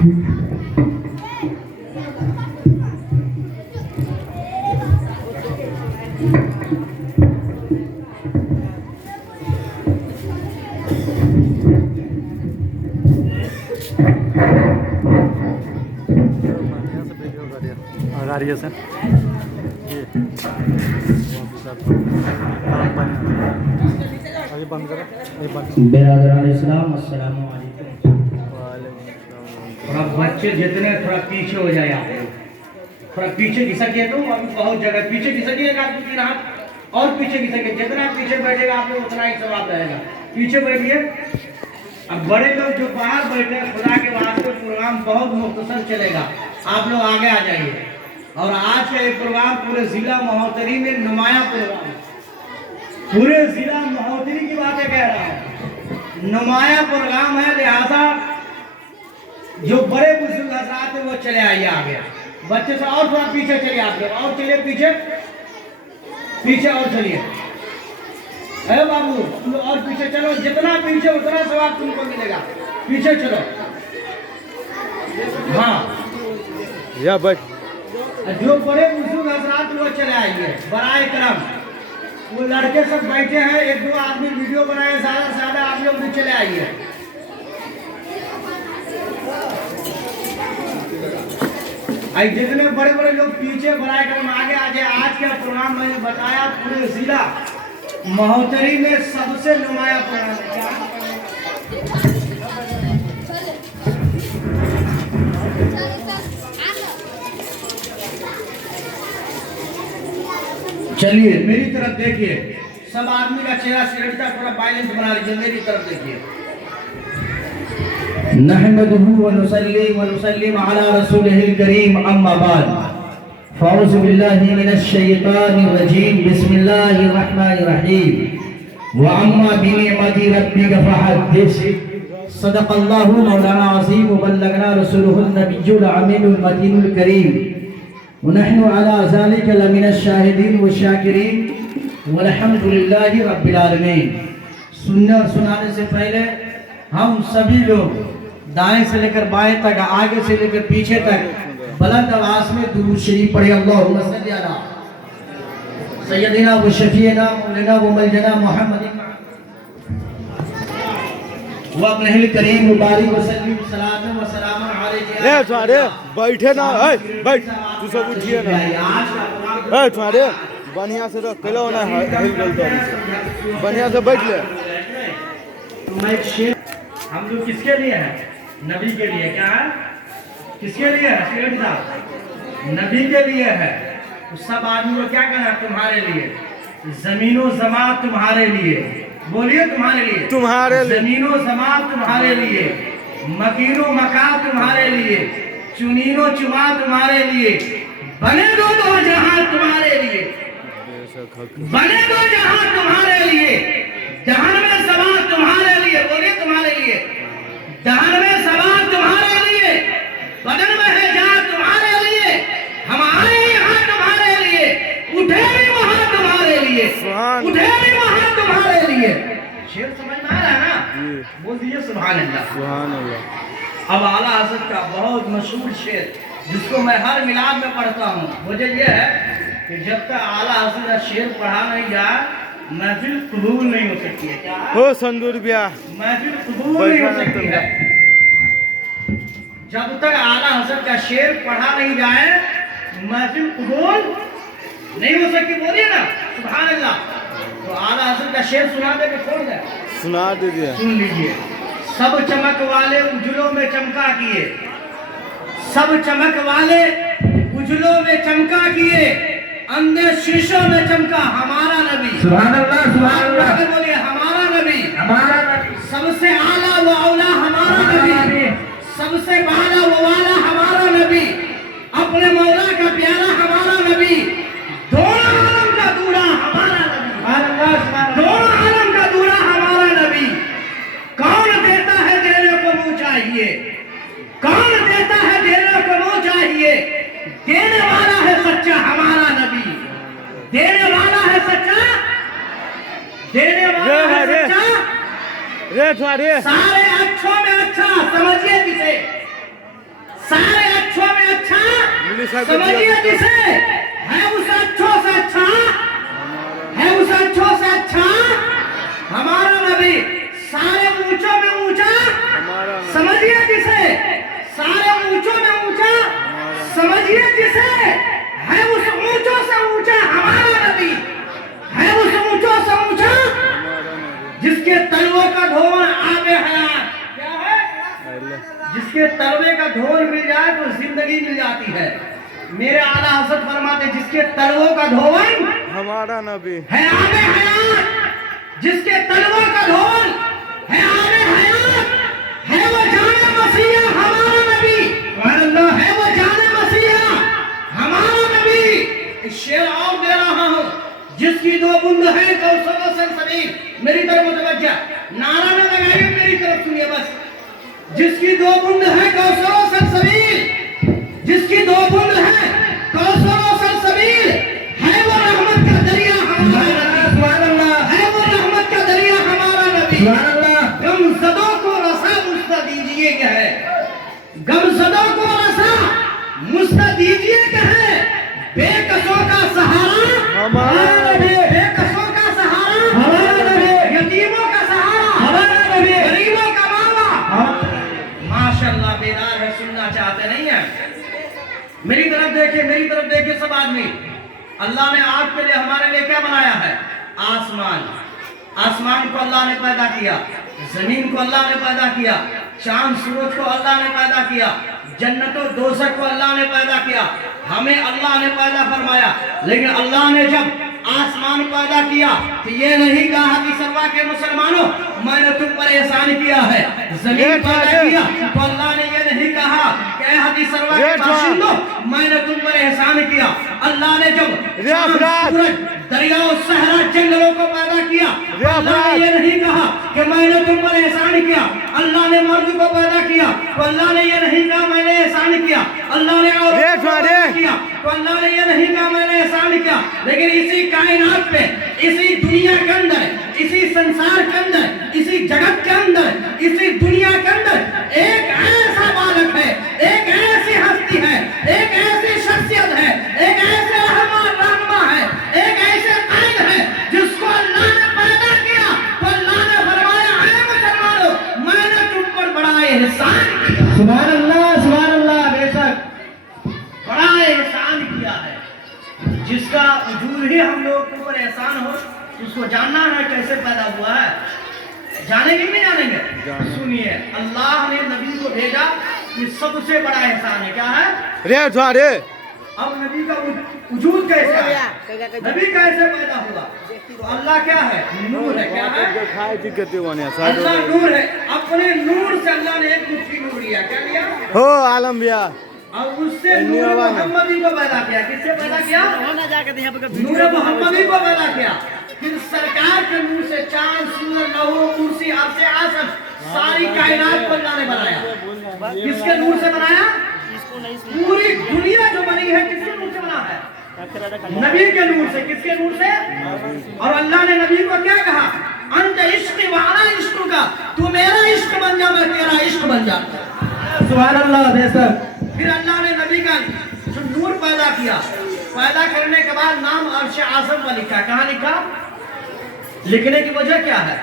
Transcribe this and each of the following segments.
आ रही है सर ये अभी बंद करो बिरादरान इस्लाम अस्सलाम वालेकुम। थोड़ा बच्चे जितने थोड़ा पीछे हो जाए आप लोग, थोड़ा पीछे खिसकिए तो अभी बहुत जगह पीछे खिसकिएगा आप तीन हाथ और पीछे खिसकिए, जितना पीछे बैठेगा आप लोग उतना ही सवाब रहेगा। पीछे बैठिए। अब बड़े लोग जो बाहर बैठे हैं, खुदा के वास्ते प्रोग्राम बहुत मुख्तसर चलेगा, आप लोग आगे आ जाइए। और आज का ये प्रोग्राम पूरे जिला महोत्तरी में नुमाया प्रोग्राम है, पूरे जिला महोत्तरी की बातें कह रहा हूँ, नुमाया प्रोग्राम है। लिहाजा जो बड़े बुजुर्ग हजरात हैं वो चले आइए आगे, बच्चे से और थोड़ा पीछे चलिए, आप लोग और चलिए पीछे पीछे और चलिए। अरे बाबू तुम और पीछे चलो, जितना पीछे उतना सवाब तुमको मिलेगा, पीछे चलो। हाँ या बट जो बड़े बुजुर्ग हजरात वो चले आइए बराए करम। वो लड़के सब बैठे हैं, एक दो आदमी वीडियो बनाए, ज्यादा से ज्यादा आप लोग भी चले आइए। जितने बड़े बड़े लोग पीछे बराए करम आगे आ जाए। आज का प्रोग्राम मैंने बताया पूरे जिला महोत्तरी में सबसे नुमाया प्रोग्राम है। चलिए मेरी तरफ देखिए, सब आदमी का चेहरा सिरटा थोड़ा बैलेंस बना लीजिए, मेरी तरफ देखिए। नहमदुहु व नुसल्ली व नुसल्लिम अला रसूलिहिल करीम, अम्मा बाद, फ़अऊज़ु बिल्लाहि मिनश शैतानिर रजीम, बिस्मिल्लाहिर रहमानिर रहीम। व अम्मा बिनिअमति रब्बिका फहद्दिस, सदक़ल्लाहु मौलाना अज़ीम व बल्लगना रसूलुहुन नबियुल अमीनुल मतीनुल करीम। वनहनु अला ज़ालिका लमिनश शाहिदीन व शाकिरीन वल्हम्दुलिल्लाहि रब्बिल आलमीन। सुनने और सुनाने से पहले हम सभी लोग दाएं से लेकर बाएं तक, आगे से लेकर पीछे तक बुलंद आवाज में दुरूद शरीफ पढ़े। अल्लाहुम्मा सल्ली अला सय्यदिना व शफीना मौलाना व मलजना मुहम्मद व अपने करीम मुबारक व सल्लम सलातन व सलाम अलैहि। ए तुम्हारे बैठे ना, ए बैठ, तू सब उठिए ना, ए तुम्हारे बढ़िया से रख कलो ना, हिल गल तो बढ़िया से बैठ ले। हम लोग किसके लिए हैं? नबी के लिए। क्या है? किसके लिए है? सेठ साहब नबी के लिए है। तो सब आदमी को क्या कहना? तुम्हारे लिए। जमीनो जमा तुम्हारे लिए, बोलिए तुम्हारे लिए, तुम्हारे लिए। जमीनो जमा तुम्हारे लिए, मकीनो मका तुम्हारे लिए, चुनीनो चुमा तुम्हारे लिए, बने दो जहां तुम्हारे लिए, बने दो जहां तुम्हारे लिए, जहान में सवार तुम्हारे लिए, बोलिए तुम्हारे लिए, जहान में सवार तुम्हारे लिए, बदन में है जहां तुम्हारे लिए, हम आए यहाँ तुम्हारे लिए, उठे भी वहां तुम्हारे लिए, उठे भी वहां तुम्हारे लिए। शेर समझ में आ रहा है ना? बोल दीजिए सुभान अल्लाह। सुभान अल्लाह। अब आला हज़रत का बहुत मशहूर शेर जिसको मैं हर मिलाद में पढ़ता हूँ, मुझे ये है कि जब तक आला हज़रत का शेर पढ़ा नहीं जाए महफिल कबूल नहीं हो सकती है। क्या हो संदूर ब्याह महफिल कबूल नहीं हो सकती है। जब तक आला हज़रत का शेर पढ़ा नहीं जाए महफिल कबूल नहीं हो सकती। बोलिए ना सुभान अल्लाह। तो आला हज़रत का शेर सुना दे के छोड़ दे, सुना दीजिए। सुन लीजिए। सब चमक वाले उजलों में चमका किए, सब चमक वाले उजलों में चमका किए, अंधे शीशों में चमका हमारा नबी। सुभान अल्लाह, सुभान अल्लाह। बोलिए हमारा नबी, हमारा नबी। सबसे आला व औला हमारा नबी, सबसे बाला व वाला हमारा नबी, अपने मौला का प्यारा हमारा नबी, दोनों आलम का दूल्हा हमारा नबी, दोनों आलम का दूल्हा हमारा नबी। कौन देता है देने को मुँह चाहिए, कौन देता है देने को मुँह चाहिए, देने वाला है सच्चा हमारा नबी, देने वाला है सच्चा, देने वाला है सच्चा। रे तुम्हारे सारे अच्छों में अच्छा समझिए किसे, समझिए जिसे है उस अच्छों से अच्छा, है उस अच्छों से अच्छा हमारा नबी, सारे ऊंचों में ऊंचा। समझिए जिसे सारे ऊंचों में ऊंचा, समझिए जिसे है उस ऊंचों से ऊंचा हमारा नबी, है उस ऊंचों से ऊंचा जिसके तलवों का धोवन आबे हयात। क्या है? जिसके तलवे का धोवन मिल जाए तो जिंदगी मिल जाती है। मेरे आला हजरत फरमाते जिसके तलवों का धोवन हमारा नबी है आबे हयात, जिसके तलवों का धोवन है आबे हयात, है वो जाने मसीहा हमारा नबी, है वो जाने मसीहा हमारा नबी। शेर और दे रहा हूं, जिसकी दो बूंद है कौसर सलसबील। मेरी तरफ मुतवज्जा, नारा न लगाइए, मेरी तरफ सुनिए बस। जिसकी दो बूंद है कौसर सलसबील, जिसकी दो बूंद है कौसर सलसबील, है वो रहमत का दरिया हमारा नबी, सुभान अल्लाह, है वो रहमत का दरिया हमारा नबी, सुभान अल्लाह। गमज़दों को रसा मुस्ता दीजिए क्या है, गमज़दों को रसा मुस्ता दीजिए क्या है, बेकसों का सहारा हमारा नबी, बेकसों का सहारा हमारा नबी, यतीमों का सहारा हमारा नबी, गरीबों का मावा। माशाअल्लाह, बेदार है, सुनना चाहते नहीं है। मेरी तरफ देखिए सब आदमी। अल्लाह ने आपके लिए हमारे लिए क्या बनाया है? आसमान। आसमान को अल्लाह ने पैदा किया, जमीन को अल्लाह ने पैदा किया, चांद सूरज को अल्लाह ने पैदा किया, जन्नत और दोज़ख को अल्लाह ने पैदा किया, हमें अल्लाह ने पैदा फरमाया। लेकिन अल्लाह ने जब आसमान पैदा किया तो ये नहीं कहा कि सर्वा के मुसलमानों मैंने तुम पर एहसान किया है। जमीन पैदा किया तो अल्लाह ने ये नहीं कहा कि हदी सर्वा के बाशिंदों मैंने तुम पर एहसान किया। अल्लाह ने जब सूरज, दरिया और सहरा, जंगलों को पैदा किया, अल्लाह ने ये नहीं कहा कि मैंने तुम पर एहसान किया। अल्लाह ने मर्द को पैदा किया तो अल्लाह ने ये नहीं कहा मैंने एहसान किया। अल्लाह ने औरत को पैदा किया तो अल्लाह ने ये नहीं कहा मैंने एहसान किया। लेकिन इसी कायनात पे, इसी दुनिया के अंदर, इसी संसार के अंदर, इसी जगत के अंदर, इसी दुनिया के अंदर एक ऐसा बालक है, एक ऐसी हस्ती है, एक ऐसी शख्सियत है, एक ऐसे रहमा है, एक ऐसे कायद है जिसको अल्लाह ने पैदा किया तो अल्लाह ने फरमाया ऐ मुसलमानों मैंने तुम पर बड़ा एहसान किया। सुभान अल्लाह, सुभान अल्लाह। बेशक बड़ा एहसान किया है। जिसका वजूद ही हम लोग के ऊपर एहसान हो, उसको जानना है कैसे पैदा हुआ है। जानेंगे नहीं जानेंगे? सुनिए, अल्लाह ने नबी को भेजा, ये सबसे बड़ा एहसान है। क्या है? अब नबी का वजूद कैसे आया, नबी कैसे पैदा हुआ? तो अल्लाह क्या है? नूर है। क्या है? अल्लाह नूर है। अपने नूर से अल्लाह ने एक मुट्ठी नूर लिया। क्या लिया? हो आलम बिया और उससे नूर मोहम्मदी को पैदा किया। किससे पैदा किया? नूर मोहम्मदी को पैदा किया। फिर सरकार के नूर से चांद, सूरज, लौह, कुर्सी, अर्श, आसमान, सारी कायनात को अल्लाह ने बनाया। किसके नूर से बनाया? पूरी दुनिया जो बनी है किसके नूर से बना है? नबी के नूर से। किसके नूर से? और अल्लाह ने नबी को क्या कहा? अंत इश्क वाला इश्क का, तू मेरा इश्क बन जा, मैं तेरा इश्क बन जा। सुभान अल्लाह। बेशक फिर अल्लाह ने नबी का जो नूर पैदा किया, पैदा करने के बाद नाम अर्श आज़म पर लिखा। कहाँ लिखा? लिखने की वजह क्या है?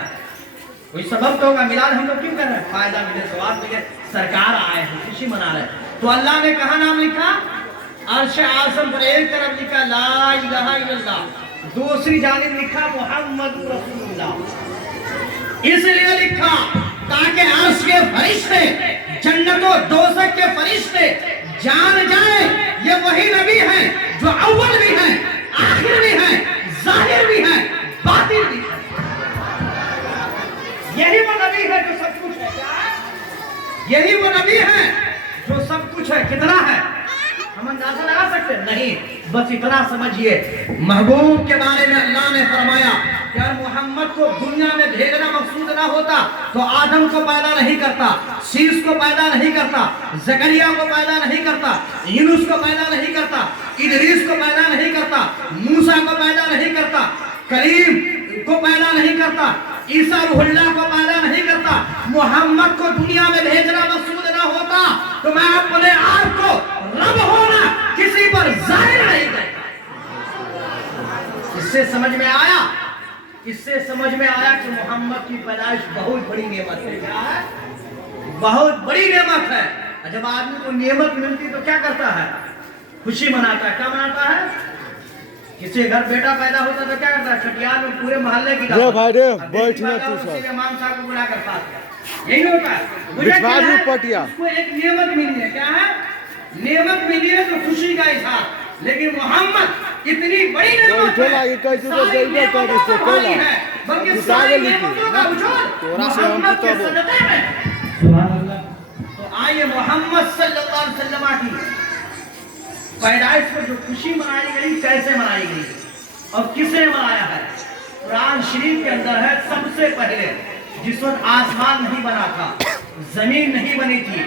कोई सबब तो होगा। मिलाद हम लोग क्यों कर रहे हैं? फायदा मिले, सवाब मिले, सरकार आए हैं, खुशी मना रहे हैं। तो अल्लाह ने कहा नाम लिखा अर्श आज़म पर। एक तरफ लिखा ला इलाहा इल्लल्लाह, दूसरी जानिब लिखा मुहम्मद रसूलुल्लाह। इसलिए लिखा ताकि अर्श के फरिश्ते, जन्नत और दोज़ख के फरिश्ते जान जाए ये वही नबी है जो अव्वल भी है, आखिर भी है, जाहिर भी है, बातिन भी है। यही वो नबी है जो सब कुछ है। क्या है? यही वो नबी है जो सब कुछ है। कितना है हम अंदाजा लगा सकते हैं? नहीं, बस इतना समझिए, महबूब के बारे में अल्लाह ने फरमाया कि अगर मोहम्मद को दुनिया में भेजना मकसूद ना होता तो आदम को पैदा नहीं करता, शीश को पैदा नहीं करता, जकरिया को पैदा नहीं करता, यूनुस को पैदा नहीं करता, इदरीस को पैदा नहीं करता, मूसा को पैदा नहीं करता, करीम को पैदा नहीं करता, ईसा रूहुल्लाह को पैदा नहीं करता। मोहम्मद को दुनिया में भेजना मकसूद ना होता तो मैं अपने आप को रब होना किसी इससे समझ में आया कि मोहम्मद की पैदाइश बहुत बड़ी नेमत है। क्या है? बहुत बड़ी नेमत है। और जब आदमी को नेमत मिलती तो क्या करता है? खुशी मनाता है। क्या मनाता है? किसी घर बेटा पैदा होता तो क्या करता है? छठियार में पूरे मोहल्ले की रे भाई रे, बैठ ना तू सब। इमाम साहब को बुला कर पास यही होता है। मुझे बिठवा क्या दूं है? पटिया। उसको एक नेमत मिली है। क्या है? नेमत मिली है तो खुशी का इजहार। लेकिन मोहम्मद इतनी बड़ी नेमत बैठे लागे कैसे तो सारी जइबे कर नेमतों इससे का भाई कहला। है, बल्कि तू सारी सागे लिखी। नेमतों का उछाल तोरा से हम मोहम्मद के तो सदक़े में। सुभान अल्लाह। तो आइए मोहम्मद सल्लल्लाहु अलैहि वसल्लम की पैदाइश पर जो खुशी मनाई गई, कैसे मनाई गई और किसने मनाया है? कुरान शरीफ के अंदर है, सबसे पहले जिस वक्त आसमान नहीं बना था, जमीन नहीं बनी थी,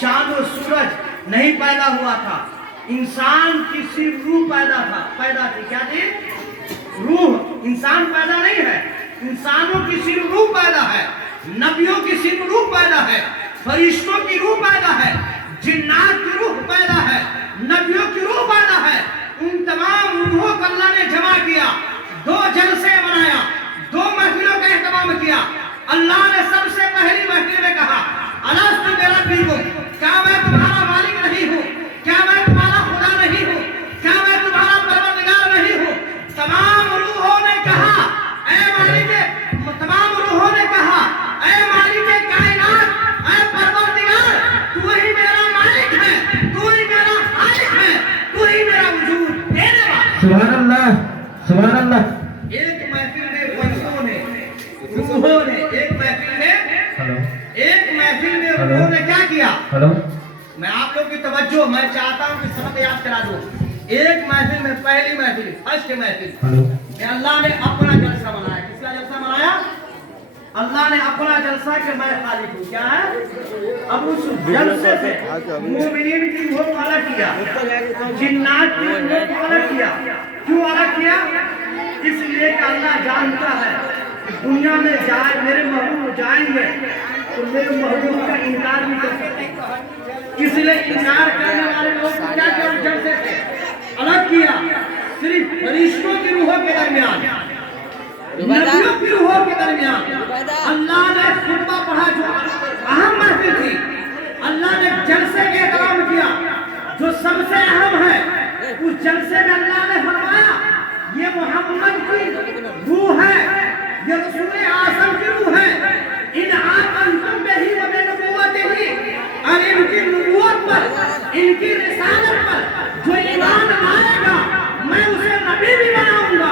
चांद और सूरज नहीं पैदा हुआ था, इंसान की सिर्फ रूह पैदा थी। क्या थी? रूह। इंसान पैदा नहीं है, इंसानों की सिर्फ रूह पैदा है, नबियों की सिर्फ रूह पैदा है, फरिश्तों की रूह पैदा है, जिन्नात की रूह पैदा है, नबियों की रूह पैदा है। उन तमाम रूहों को अल्लाह ने जमा किया, 2 जलसे बनाया, 2 महफिलों का एहतमाम किया। अल्लाह ने सबसे पहली महफिल में कहा, अलस्तु बिरब्बिकुम, क्या मैं तुम्हारा मालिक नहीं हूँ? क्या मैं तुम्हारा खुदा नहीं हूँ? क्या मैं तुम्हारा परवरदिगार नहीं हूँ? तमाम रूहों ने कहा, ऐ मालिक, तमाम रूहों ने कहा, ऐ मालिक कायनात, ऐ परवरदिगार, तू ही मेरा मालिक है, तू ही मेरा खालिक है, तू ही मेरा वजूद देने वाला। सुभान अल्लाह, सुभान अल्लाह। एक महफिल में फरिश्तों ने, रूहों ने, एक महफिल में रूहों ने क्या किया? हेलो। मैं आप लोग की तवज्जो मैं चाहता हूँ कि सबक याद करा दूं। एक महफिल में, पहली महफिल, फर्स्ट महफिल में अल्लाह ने अपना जलसा मनाया। किसका जलसा मनाया? अल्लाह ने अपना जलसा कि मैं खालिक हूँ। क्या है? अब उस जलसे से मोमिनीन की रूह को अलग किया, जिन्नात की रूह को अलग किया। क्यों अलग किया? इसलिए कि अल्लाह जानता है कि दुनिया में जाए मेरे महबूब जाएंगे तो मेरे महबूब का इनकार नहीं कर सकते। इसलिए इनकार करने वाले लोग को क्या किया? जलसे से अलग किया। सिर्फ फरिश्तों की रूहों के दरमियान, नबियों की रूहों के दरमियान अल्लाह ने खुतबा पढ़ा, जो अहम महफिल थी। अल्लाह ने जलसे के एहतराम किया जो सबसे अहम है। उस जलसे में अल्लाह ने फरमाया, ये मोहम्मद की रूह है, ये रसूल आज़म की रूह है। इन आमनतुम बिही व बिनुबुव्वतिही, और इनकी नबूवत पर, इनकी रिसालत पर जो ईमान लाएगा, मैं उसे नबी भी बनाऊंगा,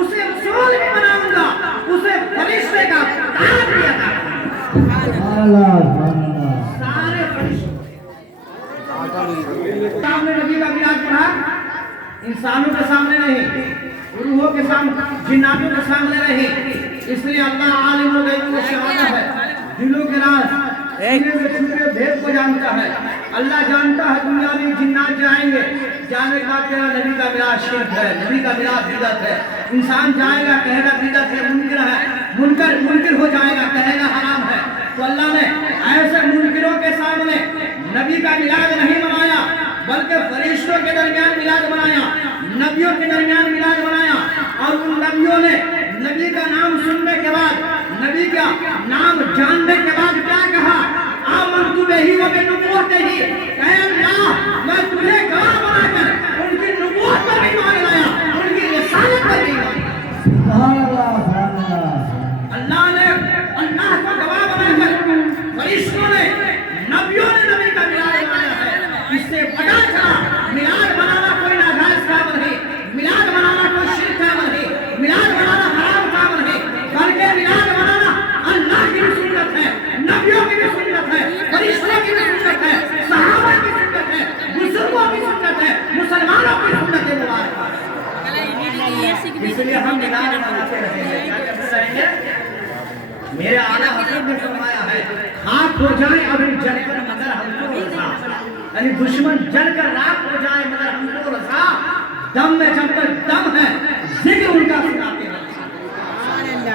उसे रसूल भी बनाऊंगा, उसे फरिश्ते का ताज भी अता करूंगा। सारे फरिश्ते सामने नबी का मिलाद पढ़ा, इंसानों के सामने नहीं, रूहों के सामने, जिन्नातों के सामने नहीं। इसलिए अल्लाह आलिमुल गैब व शहादत है, दिलों के राज, सीने में छुपे भेद को जानता है। अल्लाह जानता है दुनिया में जिन्नात जाएंगे, जाने के बाद तेरा नबी का मिलाद शिर्क है, नबी का मिलाद बिदअत है। इंसान जाएगा कहेगा बिदअत है, मुनकर है, मुनकर हो जाएगा, कहेगा हराम है। तो अल्लाह ने ऐसे मुनकिरों के सामने नबी का मिलाद नहीं बनाया, बल्कि फरिश्तों के दरमियान मिलाद बनाया, नबियों के दरमियान मिलाद बनाया। और उन नबियों ने नबी का नाम सुनने के बाद, नबी का नाम जानने के बाद क्या कहा? आमनतु बिही व बिनुबुव्वतिही, ऐ अल्लाह मैं तुझे गवाह बनाकर उनकी नबूवत पर ईमान लाया, उनकी रिसालत पर ईमान लाया। अल्लाह ने अल्लाह को गवाह बनाकर फरिश्तों ने, नबियों ने नबी का मिलाद बनाया है। इससे पता चला मिलाद बनाना कोई नाजायज काम नहीं, मिलाद बनाना कोई शिर्क काम नहीं, मिलाद बनाना हराम काम नहीं, बल्कि मिलाद बनाना अल्लाह की भी सुन्नत है, नबियों की भी सुन्नत है, फरिश्तों की भी सुन्नत है, सहाबा की सुन्नत है, बुजुर्गों की सुन्नत है, मुसलमानों की सुन्नत है मुबारक। इसलिए हम मिलाद मनाते रहेंगे। क्या करते रहेंगे? मेरे आला हज़रत ने फरमाया है, खाक हो जाए अभी जलकर मगर हमको रज़ा, यानी दुश्मन जलकर राख हो जाए मगर हमको रज़ा। दम में जब तक दम है जिक्र उनका सुनाते हैं,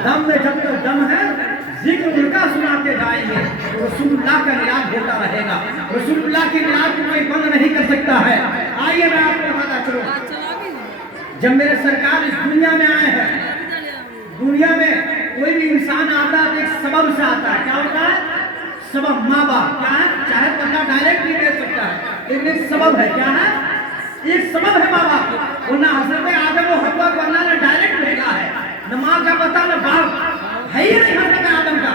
दम में जब तक दम है जिक्र उनका सुनाते जाएंगे। रसूलुल्लाह का मिलाद होता रहेगा, रसूलुल्लाह के मिलाद को कोई बंद नहीं कर सकता है। आइए मैं आपको बताता चलूं, जब मेरे सरकार इस दुनिया में आए हैं, दुनिया में कोई भी इंसान आता है तो एक सबब से आता है। क्या होता है? सबब। माँ बाप क्या है? चाहे बंदा डायरेक्ट नहीं भेज सकता है, लेकिन एक सबब है। क्या है? एक सबब है माँ बाप। वरना हजरत आदम और हव्वा को अल्लाह ने डायरेक्ट भेजा है। न माँ का पता न बाप है ही नहीं हजरत आदम का,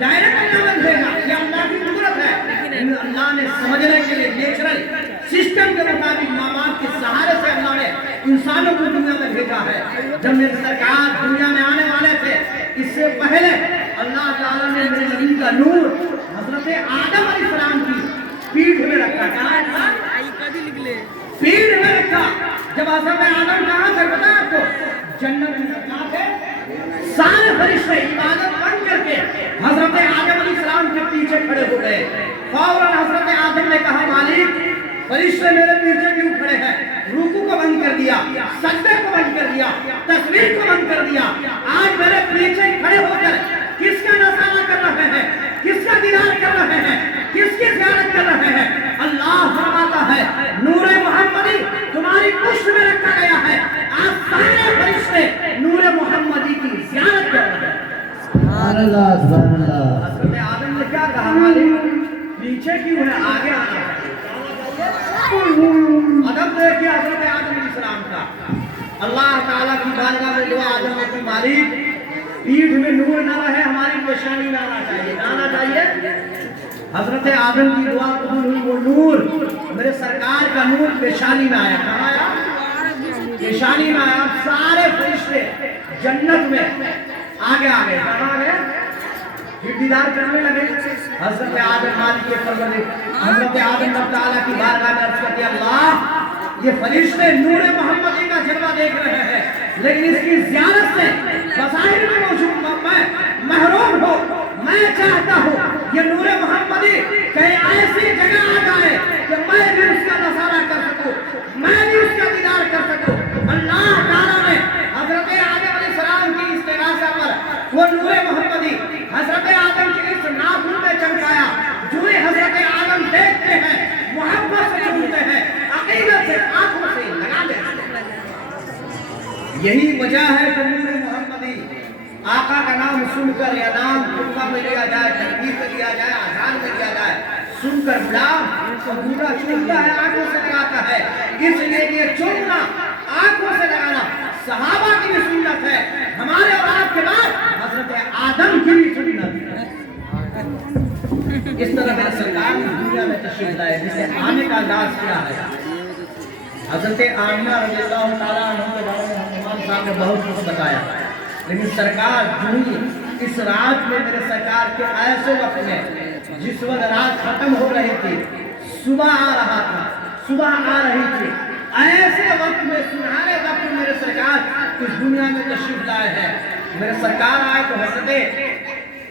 डायरेक्ट अल्लाह ने भेजा। ये अल्लाह की कुदरत है। अल्लाह ने समझने के लिए नेचुरल सिस्टम के मुताबिक माँ बाप के सहारे से अल्लाह ने इंसानों को दुनिया में भेजा है। जब मेरे सरकार दुनिया में आने वाले थे, इससे पहले अल्लाह ताला ने मेरे नबी का नूर हजरत आदम अलैहिस्सलाम की पीठ में रखा। कहाँ रखा? पीठ में रखा। जब हजरत आदम कहाँ थे पता है आपको? जन्नत में। कहाँ थे? सारे फरिश्ते इबादत बंद करके हजरत आदम अलैहिस्सलाम के पीछे खड़े हो गए। फौरन हजरत आदम ने कहा, मालिक फरिश्ते मेरे पीछे क्यों खड़े हैं? रुकू को बंद कर दिया, सजदे को बंद कर दिया, तस्वीर को बंद कर दिया। आज मेरे पीछे खड़े होकर किसका नज़ारा कर रहे हैं? किसका दीदार कर रहे हैं? किसकी ज़ियारत कर रहे हैं? अल्लाह फरमाता है, नूरे मोहम्मदी तुम्हारी पुष्ट में रखा गया है। आज सारे फरिश्ते नूरे मोहम्मदी की ज़ियारत कर रहे हैं। सुभान अल्लाह, सुभान अल्लाह। हज़रत आदम ने क्या कहा, मालिक पीछे क्यों है? आगे आना है। अदब देखिए हज़रत आदम अलैहिस्सलाम का। अल्लाह ताला की बारगाह में दुआ आदम की, मालिक पीठ में नूर ना रहे, हमारी पेशानी में आना चाहिए। आना चाहिए। हजरत आदम की दुआ कबूल हुई। वो नूर मेरे सरकार का नूर पेशानी में आया। कहाँ आया? पेशानी में आया। सारे फरिश्ते जन्नत में आगे आ गए। कहाँ आ गए? दीदार करने लगे। हजरत आदम मालिक के परवरदिगार हजरत आदम रब ताला की बारगाह में अर्ज़ करते, अल्लाह ये फरिश्ते नूर मोहम्मदी का जलवा देख रहे हैं, लेकिन इसकी ज़ियारत से बज़ाहिर में मौजूद मैं महरूम हो। मैं चाहता हूँ ये नूर मोहम्मदी कहीं ऐसी जगह आ जाए कि मैं भी उसका नज़ारा कर सकूँ, मैं भी उसका दीदार कर सकूँ। अल्लाह ताला ने हजरत आदम अलैहिस्सलाम की इस्तिगासा पर वो नूर मोहम्मदी हजरत आदम के इस नाखून में चमकाया। जो हजरत आदम देखते हैं, मोहब्बत से चूमते हैं, अकीदत से आंखों से लगा देते हैं। यही वजह है कि नूर मोहम्मदी आका का नाम सुनकर या नाम खुतबा में लिया जाए, तकबीर में लिया जाए, अज़ान में लिया जाए, सुनकर बड़ा बूढ़ा चूमता है, आंखों से लगाता है। इसलिए ये चूमना, आंखों से लगाना सहाबा की भी सुन्नत है, हमारे और आपके बाद हजरत आदम की भी सुन्नत है। इस तरह मेरे सरकार ने दुनिया में तशरीफ लाए, जिसे आने का अंदाज क्या है। हजरत आमिना रज़ियल्लाहु ताला अन्हा के बारे में इमाम साहब ने बहुत कुछ बताया, लेकिन सरकार जुनी इस रात में मेरे सरकार के ऐसे वक्त में जिस वक्त रात खत्म हो रही थी, सुबह आ रहा था, सुबह आ रही थी, ऐसे वक्त में सुनहरे वक्त में मेरे सरकार इस दुनिया में तशरीफ लाए हैं। मेरे सरकार आए तो हजरत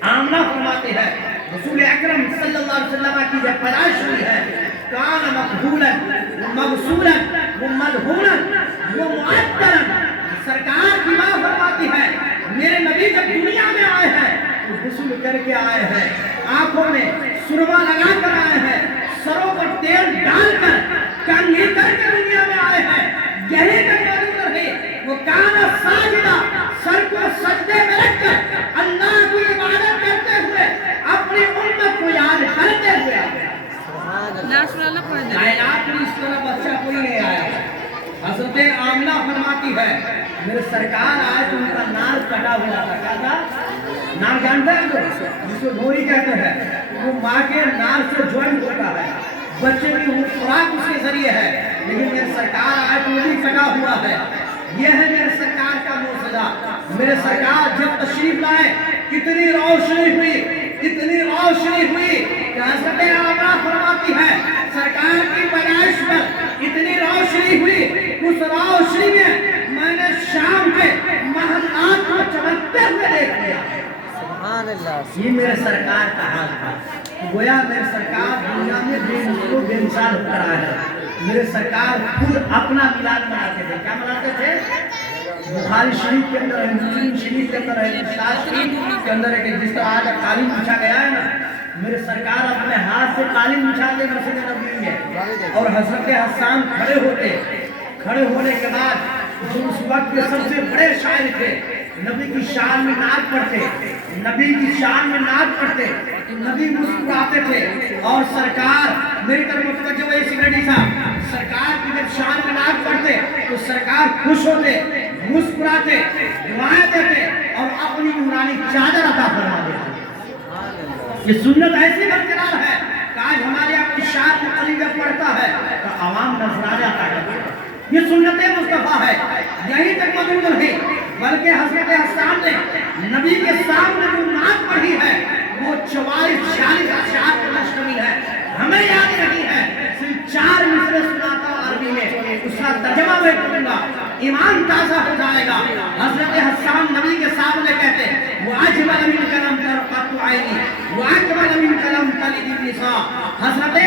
आमना फरमाते हैं, रसूल अकरम सल्लल्लाहु अलैहि वसल्लम की जब पैदाइश हुई है, कान मकबूलन व मगसूलन व मदहूनन व मुअत्तरन। सरकार की माँ फरमाती है, मेरे नबी जब दुनिया में आए हैं तो गुस्ल करके आए हैं, आंखों में सुरमा लगा कर आए हैं, सरों पर तेल डालकर कंघी करके दुनिया में आए हैं। यही मौजूद रहे वो काना साजिदा, सर को सजदे में रखकर अल्लाह की इबादत करते हुए अपनी उम्मत को याद करते हुए कायनात में इस तरह बच्चा कोई नहीं आया। हजरत आमिना फरमाती है, मेरे सरकार आए तो उनका नार कटा हुआ था। क्या था? नार जानते हैं तो जिसको ढोरी कहते हैं, वो माँ के नार से ज्वाइंट होता है, बच्चे की खुराक उसके जरिए है, लेकिन मेरे सरकार आए तो वो भी कटा हुआ है। यह है मेरे सरकार का मौजूदा। मेरे सरकार जब तशरीफ लाए, कितनी रोशनी हुई, इतनी रोशनी हुई कि हज़रत आमिना फरमाती है, सरकार की पैदाइश पर इतनी रोशनी हुई, उस रोशनी में मैंने शाम के महल्लात को चमकते हुए देख लिया। ये मेरे सरकार का हाल था। गोया मेरे सरकार दुनिया में बेमिसाल होकर आया है। मेरे सरकार खुद अपना मिलाद मनाते थे। क्या मनाते थे? बुखारी शरीफ के अंदर है, मुस्लिम शरीफ के अंदर है, मिशकात शरीफ के अंदर है कि जिस तरह आज कालीन बिछा गया है ना, मेरे सरकार अपने हाथ से कालीन बिछाते मस्जिद नबवी में, और हजरत हसन खड़े होते, खड़े होने के बाद जो उस वक्त के सबसे बड़े शायर थे, नबी की शान में नाच पढ़ते, नबी की शान में नाच पढ़ते, नबी मुस्कुराते थे। और सरकार, मेरी तरफ मुतवज्जो है सिगरेटी साहब, सरकार की जब शान में नाच पढ़ते तो सरकार खुश होते, मुस्कुराते, दुआएं देते और अपनी नूरानी चादर अता फरमा देते। ये सुन्नत ऐसी बरकरार है, आज हमारे यहाँ कोई शान में अली जब पढ़ता है तो आवाम नजराने आता है। ये सुन्नत मुस्तफा है, यही तक मौजूद नहीं, बल्कि हज़रत हसन ने नबी के सामने जो नात पढ़ी है वो 44-46 अशआर पर मुश्तमिल है। हमें याद नहीं है, सिर्फ 4 मिसरे सुनाता हूं अरबी में, उसका तर्जुमा मैं करूंगा, ईमान ताज़ा हो जाएगा। हज़रत हसन नबी के सामने कहते वो अजमल मिन कलम तरक़तु आईनी वो अकमल मिन कलम तलिद निसा। हज़रत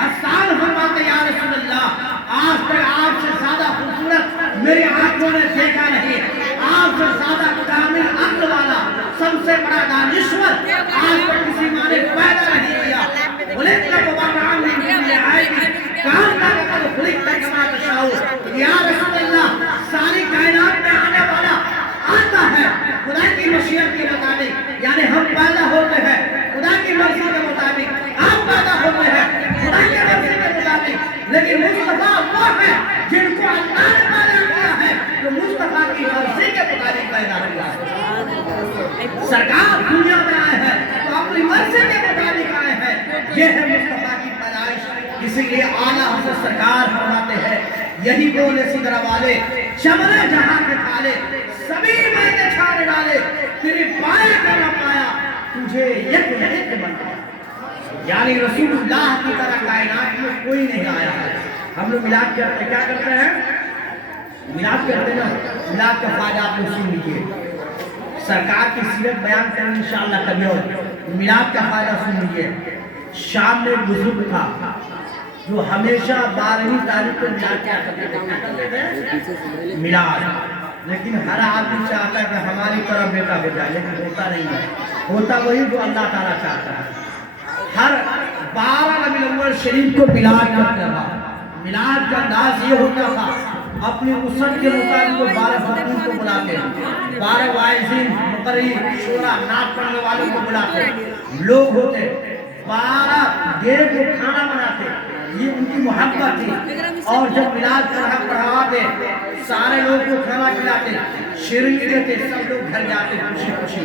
हसन फरमाते या रसूल अल्लाह, आज तक आपसे ज्यादा खूबसूरत मेरी आंखों ने देखा नहीं, आपसे ज्यादा कामिल अक्ल वाला सबसे बड़ा दानिश्वर आज तक किसी माँ ने पैदा नहीं किया। बोले या रसूल अल्लाह, सारी कायनात में आने वाला आता है खुदा की मशीयत के मुताबिक, यानी हम पैदा होते हैं खुदा की मर्जी के मुताबिक, आप पैदा होते हैं खुदा की मर्जी के मुताबिक, लेकिन मुस्तफा वो है जिनको अल्लाह ने पैदा किया है तो मुस्तफा की मर्जी के मुताबिक पैदा हुआ है। सरकार दुनिया में आए हैं तो अपनी मर्जी के मुताबिक आए हैं, ये है मुस्तफा की पैदाइश। इसीलिए आला हज़रत सरकार फरमाते हैं, यही बोले सिदरा वाले चमने जहां के थाले, सभी मैंने छाड़ डाले, तेरी पाए का न पाया, तुझे एक बनाया। यानी रसूलुल्लाह की तरह कायनात में कोई नहीं आया है। हम लोग मिलाद करते, क्या करते हैं, मिलाद करते ना, मिलाद का फायदा आप लोग सुन लीजिए, सरकार की सीरत बयान करेंगे इंशाअल्लाह कभी और, मिलाद का फायदा सुन लीजिए। शाम में एक बुजुर्ग था जो हमेशा 12वीं तारीख को मिलाद क्या करते थे, मिलाद। लेकिन हर आदमी चाहता है कि हमारी तरफ बेटा हो जाए, लेकिन होता नहीं है, होता वही जो अल्लाह ताला चाहता है। हर 12 रबीउल अव्वल शरीफ को मिलाद करता था। मिलाद का अंदाज ये होता था, अपनी उसद के मुताबिक वो 12 फकीर को बुलाते, 12 वाइज़ीन, मुक़र्री, शोरा, नात पढ़ने वालों को बुलाते, लोग होते 12 देर को खाना बनाते, ये उनकी मोहब्बत थी। और जब मिलाद पढ़ाते सारे लोग को खाना खिलाते, शिरनी देते, सब लोग घर जाते खुशी खुशी।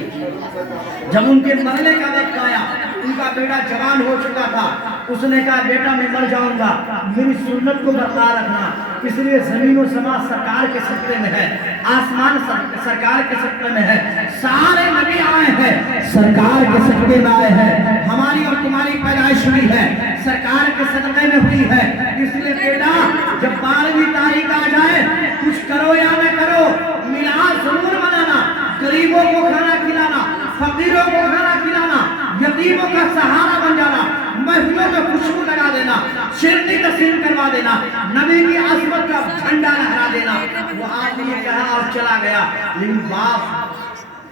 जब उनके मरने का वक्त आया, उनका बेटा जवान हो चुका था, उसने कहा बेटा मैं मर जाऊंगा, मेरी सुन्नत को बरकरार रखना। इसलिए जमीन और समा सरकार के सत्ते में है, आसमान सरकार के सत्ते में है, सारे नबी आए हैं सरकार के सत्ते में आए हैं, हमारी और तुम्हारी पैदाइश हुई है सरकार के सदक़े में हुई है। इसलिए बेटा जब 12वीं तारीख आ जाए, कुछ करो या न करो, मिलाद जरूर मनाना, गरीबों को खाना खिलाना, फकीरों को खाना खिलाना, यतीमों का सहारा बन जाना, महफिलों में खुशबू लगा देना, शिरनी तस्लीम करवा देना, नबी की अज़मत का झंडा लहरा देना। वो आदमी कहा और चला गया, लेकिन बाप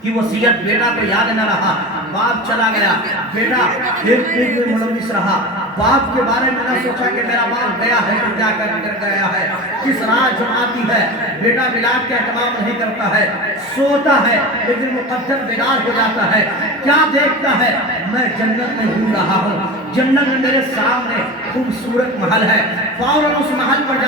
की वसीयत बेटा को याद न रहा, बाप चला गया, बेटा फिर मुलविस रहा। बाप के बारे में न सोचा कि मेरा बाप गया है तो क्या कर गया है, किस रात जब आती है बेटा मिलाद का एहतमाम नहीं करता है, सोता है लेकिन मुकद्दर बेदार हो जाता है। क्या देखता है, मैं जन्नत में घूम रहा हूँ, जन्नत में मेरे सामने खूबसूरत महल है, फौरन उस महल पर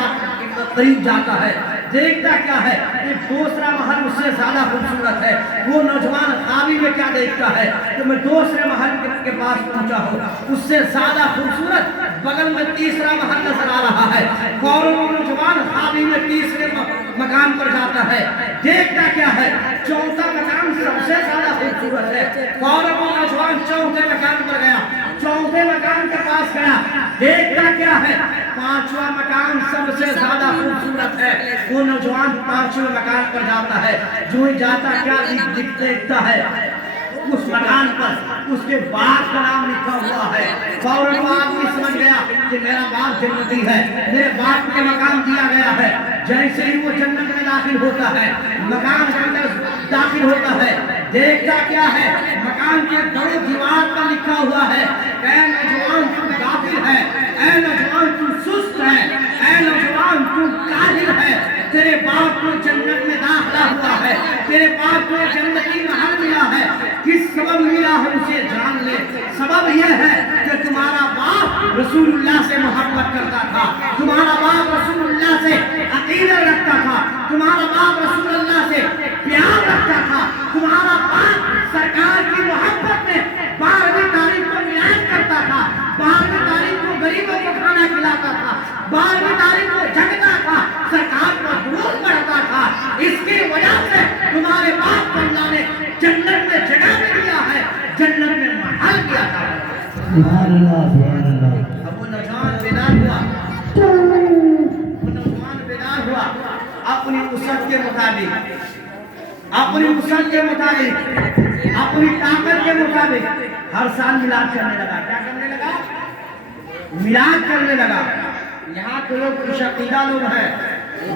करीब जाता है, देखता क्या है, एक दूसरा महल उससे ज्यादा खूबसूरत है। वो नौजवान ख्वाबी में क्या देखता है कि मैं दूसरे महल के पास पहुंचा हूँ, उससे ज्यादा खूबसूरत बगल में तीसरा महल नजर आ रहा है। फौरन वो नौजवान ख्वाबी में तीसरे मकान पर जाता है, देखता क्या है, चौथा मकान सबसे ज्यादा खूबसूरत है। फौरन वो नौजवान चौथे मकान पर गया, चौथे मकान के पास गया, देखता क्या है, पांचवा मकान सबसे ज्यादा खूबसूरत है। वो नौजवान पांचवें मकान पर जाता है, जो ही जाता क्या देखता है, उस मकान पर उसके बाप का नाम लिखा हुआ है। फौरन वो आदमी समझ गया कि मेरा बाप जन्नती है, मेरे बाप के मकान दिया गया है। जैसे ही वो जन्नत में दाखिल होता है, मकान के अंदर दाखिल होता है, देखता क्या है, मकान के दरो दीवार पर लिखा हुआ है, ऐ नौजवान तू गाफिल है, ऐ नौजवान तू सुस्त है, ऐ नौजवान तू काहिल है, तेरे बाप को تیرے پاس کو جنتی محل ملا ہے، کس سبب ملا ہے اسے جان لے۔ سبب یہ ہے کہ تمہارا باپ رسول اللہ سے محبت کرتا تھا، تمہارا باپ رسول اللہ سے عقیدت رکھتا تھا، تمہارا باپ رسول اللہ سے پیار رکھتا تھا، تمہارا باپ سرکار کی محبت میں 12ویں تاریخ کو میلاد کرتا تھا، 12ویں تاریخ کو غریبوں کو کھانا کھلاتا تھا، 12ویں تاریخ کو جگتا تھا، سرکار کو درود پڑھتا تھا۔ اس کی وجہ سے تمہارے باپ کو اللہ نے جنت میں جگہ بھی دیا ہے، جنت میں محل دیا تھا۔ سبحان اللہ سبحان اللہ۔ اب وہ نوجوان بیدار ہوا، وہ نوجوان بیدار ہوا، اپنی وسعت کے مطابق، اپنی وسعت کے مطابق، اپنی طاقت کے مطابق ہر سال میلاد کرنے لگا۔ کیا کرنے لگا؟ میلاد کرنے لگا۔ یہاں تو لوگ خوش عقیدہ لوگ ہیں،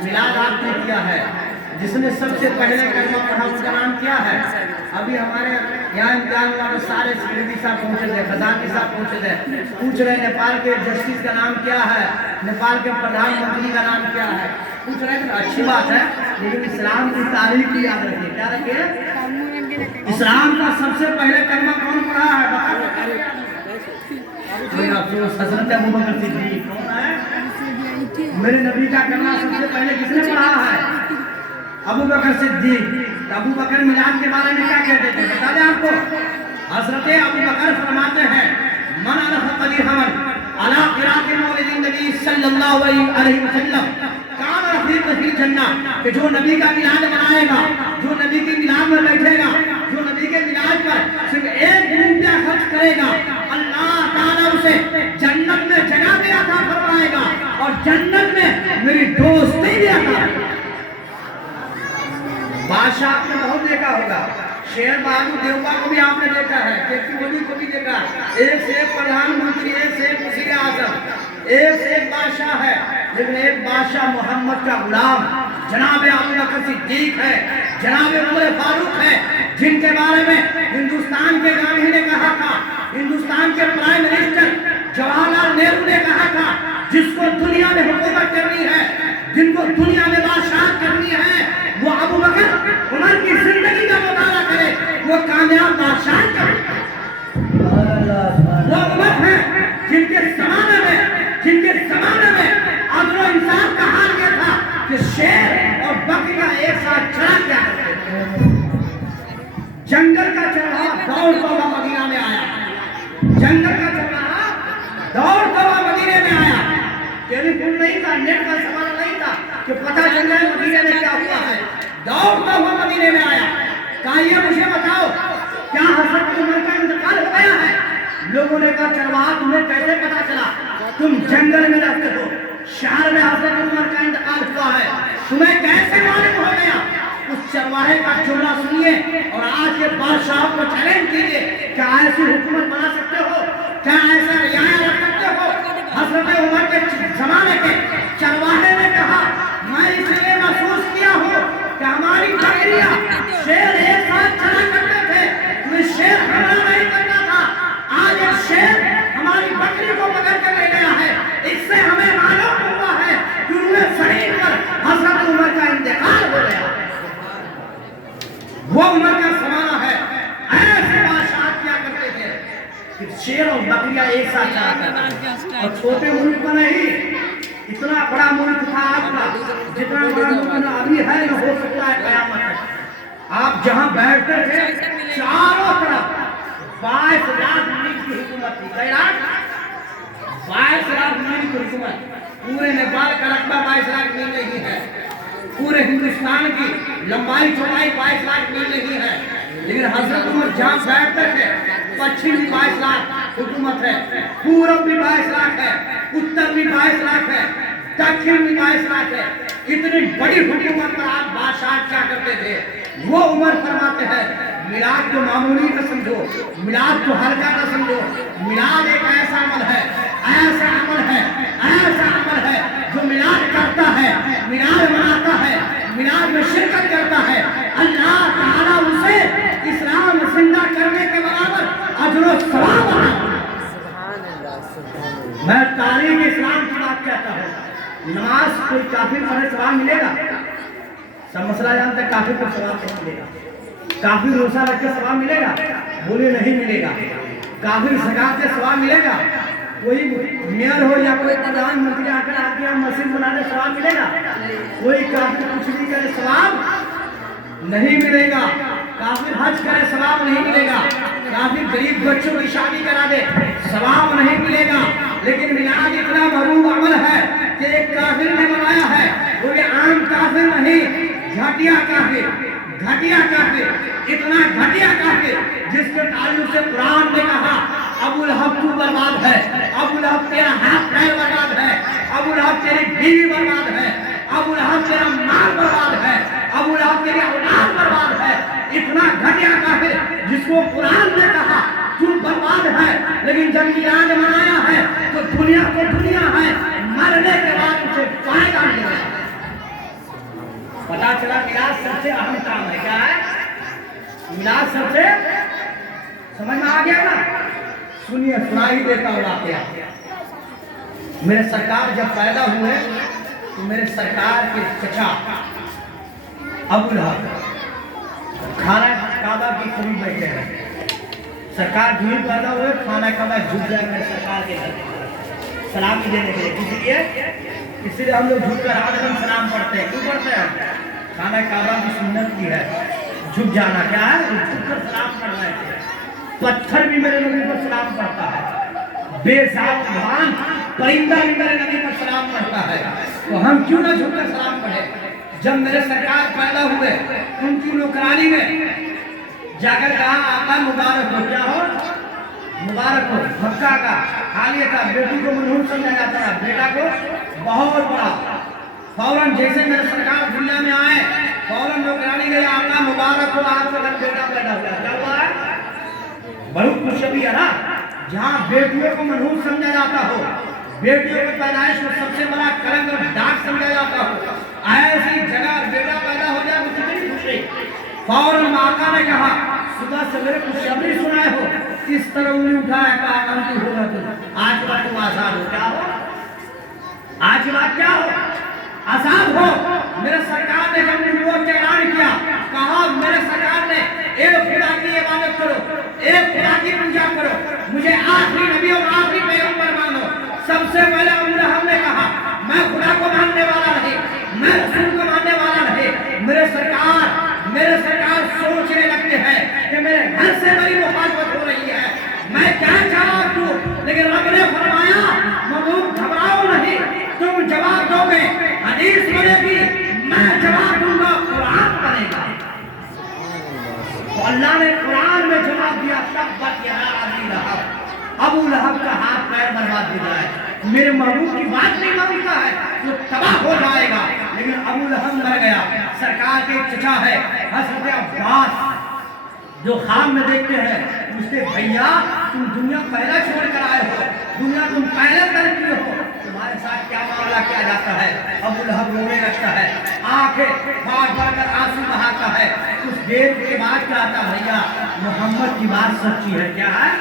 میلاد آپ نے کیا ہے۔ جس نے سب سے پہلے کلمہ پڑھا اس کا نام کیا ہے؟ ابھی ہمارے یہاں امتحان والے سارے سیکریٹری صاحب پہنچے تھے، خزانچی صاحب پہنچے تھے، پوچھ رہے نیپال کے جسٹس کا نام کیا ہے، نیپال کے پردھان منتری کا نام کیا ہے، پوچھ رہے ہیں۔ اچھی بات ہے، لیکن اسلام کی تاریخ بھی یاد رکھیے۔ کیا رکھیے؟ اسلام کا سب سے پہلے کلمہ کون پڑھا ہے؟ کوئی افسوس، حضرت ابوبکر صدیق۔ کون ہے؟ میرے نبی کا کلمہ سب سے پہلے کس نے پڑھا ہے؟ ابوبکر صدیق۔ ابوبکر میلاد کے بارے میں کیا کہتے تھے بتا دیں آپ کو؟ حضرت ابوبکر فرماتے ہیں من عرف قدیحمن علی قراءۃ مولد النبی صلی اللہ علیہ وسلم کان رفیق فی الجنہ، کہ جو نبی کا میلاد منائے گا، جو نبی کے میلاد میں بیٹھے گا، جو نبی کے میلاد پر صرف 1 روپیہ خرچ کرے گا، اللہ تعالیٰ اسے جنت میں جگہ بھی عطا فرمائے گا اور جنت میں میری دوستی بھی عطا فرمائے گا۔ بادشاہ آپ نے بہت دیکھا ہوگا، شیر بہادر دیوبا کو بھی آپ نے دیکھا ہے، کیپٹن گولی کو بھی دیکھا، ایک سے ایک پردھان منتری، ایک سے ایک وزیر اعظم، ایک سے ایک بادشاہ ہے، لیکن ایک بادشاہ محمد کا غلام جناب ابوبکر صدیق ہے، جناب عمر فاروق ہے، جن کے بارے میں ہندوستان کے گاندھی نے کہا تھا، ہندوستان کے پرائم منسٹر جواہر لال نہرو نے کہا تھا، جس کو دنیا میں حکومت کرنی ہے، جن کو دنیا میں بادشاہت کرنی ہے، وہ ابوبکر عمر کی زندگی کا مطالعہ کرے، وہ کامیاب بادشاہ کرے۔ وہ عمر ہیں جن کے زمانے میں عدل و انصاف کا حال یہ تھا کہ شیر اور بکریاں ایک ساتھ چرا کیا کرتے تھے۔ جنگل کا چرواہا دوڑتا ہوا مدینہ میں آیا، جنگل کا چرواہا دوڑتا ہوا مدینے میں آیا۔ ٹیلی فون نہیں تھا، نیٹ کا زمانہ نہیں تھا کہ پتہ چل جائے مدینے میں کیا ہوا ہے۔ دوڑتا ہوا مدینے میں آیا، کہا یہ مجھے بتاؤ کیا حضرت عمر کا انتقال ہو گیا ہے؟ لوگوں نے کہا چرواہا تمہیں کیسے پتا چلا؟ تم جنگل میں رہتے ہو، شہر میں حضرت عمر کا انتقال ہوا ہے، تمہیں کیسے معلوم ہو گیا؟ اس چرواہے کا جملہ سنیے اور آج کے بادشاہوں کو چیلنج کیجیے، کیا ایسی حکومت بنا سکتے ہو؟ کیا ایسا رعایا رکھ سکتے ہو؟ حضرت عمر کے زمانے کے چرواہے نے کہا میں اس لیے محسوس کیا ہوں کہ ہماری بکریاں شیر ایک ساتھ چلا کرتے تھے، تمہیں شیر حملہ نہیں کرتا تھا، آج ایک شیر ہماری بکری کو پکڑ کر لے گیا ہے، اس سے ہمیں معلوم ہوا ہے کہ انہیں شریر پر حضرت عمر کا انتقال ہو گیا۔ وہ عمر کا زمانہ ہے، ایسے بادشاہ کیا کرتے تھے کہ شیر اور بکریاں ایک ساتھ چلا کرتے تھے، اور چھوٹے ملک کو نہیں، اتنا بڑا ملک تھا آپ کا، جتنا بڑا ملک ابھی ہے نہ ہو سکتا ہے قیامت تک۔ آپ جہاں بیٹھتے تھے چاروں طرف 22 لاکھ میل کی حکومت تھی، 22 لاکھ میل کی حکومت۔ پورے نیپال کا رقبہ 22 لاکھ میل نہیں ہے، پورے ہندوستان کی لمبائی چوڑائی 22 لاکھ میل نہیں ہے، لیکن حضرت عمر جہاں بیٹھتے تھے پچھم بھی 22 لاکھ حکومت ہے، پورب بھی 22 لاکھ ہے، اتر بھی 22 لاکھ ہے، دکھن بھی 22 لاکھ ہے۔ اتنی بڑی حکومت پر آپ بادشاہ کیا کرتے تھے؟ وہ عمر فرماتے ہیں میلاد کو معمولی نہ سمجھو، میلاد کو ہلکا نہ سمجھو، میلاد ایک ایسا عمل ہے، ایسا عمل ہے، ایسا عمل ہے جو میلاد کرتا ہے، میلاد مناتا ہے، میلاد میں شرکت کرتا ہے، اللہ تعالیٰ اسے اسلام زندہ کرنے کے برابر اجر و ثواب عطا کرے۔ میں تاریخ اسلام کی بات کہتا ہوں، نماز کوئی کافر پڑھے ثواب ملے گا؟ सब मसला जानते हैं, काफिर को सवाब नहीं मिलेगा। काफिर रोजा रख के सवाब मिलेगा? बोले नहीं मिलेगा। काफिर ज़कात से सवाब मिलेगा? कोई मेयर हो या कोई प्रधानमंत्री आकर आपके यहाँ मस्जिद बनाने सवाब मिलेगा? कोई काफिर कुछ भी करे सवाब नहीं मिलेगा। काफिर हज करे सवाब नहीं मिलेगा। काफिर गरीब बच्चों की शादी करा दे सवाब नहीं मिलेगा। लेकिन मिलाद इतना महबूब अमल है कि एक काफिर ने बनाया है, वो भी आम काफिर नहीं, घटिया काफिर, घटिया काफिर, इतना घटिया काफिर जिसके ताल्लुक से कुरान ने कहा अबू लहब तू बर्बाद है, अबू लहब तेरा हाथ पैर बर्बाद है, अबू लहब तेरी बीवी बर्बाद है, अबू लहब तेरा माल बर्बाद है, अबू लहब तेरी औलाद बर्बाद है। इतना घटिया काफिर जिसको कुरान ने कहा तू बर्बाद है, लेकिन जब मिलाद मनाया है तो दुनिया को दुनिया है, मरने के बाद उसे फायदा मिला। पता चला मिलाद सबसे अहम काम है। क्या है मिलाद? सबसे समझ में आ गया ना? सुनिए, सुनाई देता हूँ वाकया। मेरे सरकार जब पैदा हुए तो मेरे सरकार के चचा अबू लहब खाना काबा की करीब बैठे हैं। सरकार झूठ पैदा हुए, खाना काबा झुक जाए मेरे सरकार के घर सलामी देने के लिए। किसी लिए? इसलिए हम लोग झुक कर आज हम सलाम पढ़ते हैं। क्यों पढ़ते हैं? खाना काबा की सुन्नत की है झुक जाना। क्या है? झुक कर सलाम पढ़ रहे थे। पत्थर भी मेरे नबी पर सलाम पढ़ता है, बेजात जवान परिंदा भी मेरे नबी पर सलाम पढ़ता है, तो हम क्यों ना झुक कर सलाम पढ़े? जब मेरे सरकार पैदा हुए उनकी नौकरानी ने जाकर कहा आका मुबारक हो। क्या हो? मुबारक हो। मक्का का हालिया का बेटी को मनहूस समझा जाता है, बेटा को बहुत बड़ा। फौरन जैसे मेरे सरकार दुनिया में आए फौरन नौकरानी गई आका मुबारक हो, आपका घर बेटा पैदा हुआ। क्या हुआ है? बहुत खुशखबरी है ना। जहाँ बेटियों को मनहूस समझा जाता हो, बेटियों की पैदाइश को सबसे बड़ा कलंक और डाक समझा जाता हो, ऐसी जगह बेटा पैदा हो जाए तो कितनी खुशी। फौरन माता ने कहा सुबह सवेरे खुशखबरी सुनाए हो, इस तरह उंगली उठाया कहा अंतिम होगा तुम आज बात तुम आजाद हो। क्या हो? आज बात क्या हो? आजाद हो। मेरे सरकार ने जब नबूवत का ऐलान किया, कहा मेरे सरकार ने एक खुदा की इबादत करो, एक खुदा की पूजा करो, मुझे आखिरी नबी और आखिरी पैगंबर मानो। सबसे पहले अबू लहब ने कहा मैं खुदा को मानने वाला नहीं, मैं रसूल को मानने वाला नहीं। मेरे सरकार सोचने लगते हैं कि मेरे घर से मेरी मुखालफत हो रही है, मैं क्या जवाब दूं? लेकिन रब ने फरमाया महबूब घबराओ नहीं, तुम जवाब दोगे, हदीस बनेगी, मैं जवाब दूंगा, कुरान बनेगा। तो अल्लाह ने कुरान में जवाब दिया तब्बत यदा अबी लहब, अबू लहब का हाथ पैर बर्बाद हो जाए। मेरे महबूब की बात नहीं मानता है तो तबाह हो जाएगा। लेकिन अबू लहब मर गया। सरकार के चचा है हज़रत अब्बास, जो ख्वाब में देखते हैं, पूछते भैया तुम दुनिया पहले छोड़ कर आए हो, दुनिया तुम पहले कर किए हो, तुम्हारे साथ क्या मामला किया जाता है? अबू लहब रोने लगता है, आंखें फाड़ फाड़ कर आंसू बहाता है। कुछ देर के बाद कहता भैया मोहम्मद की बात सच्ची है। क्या है?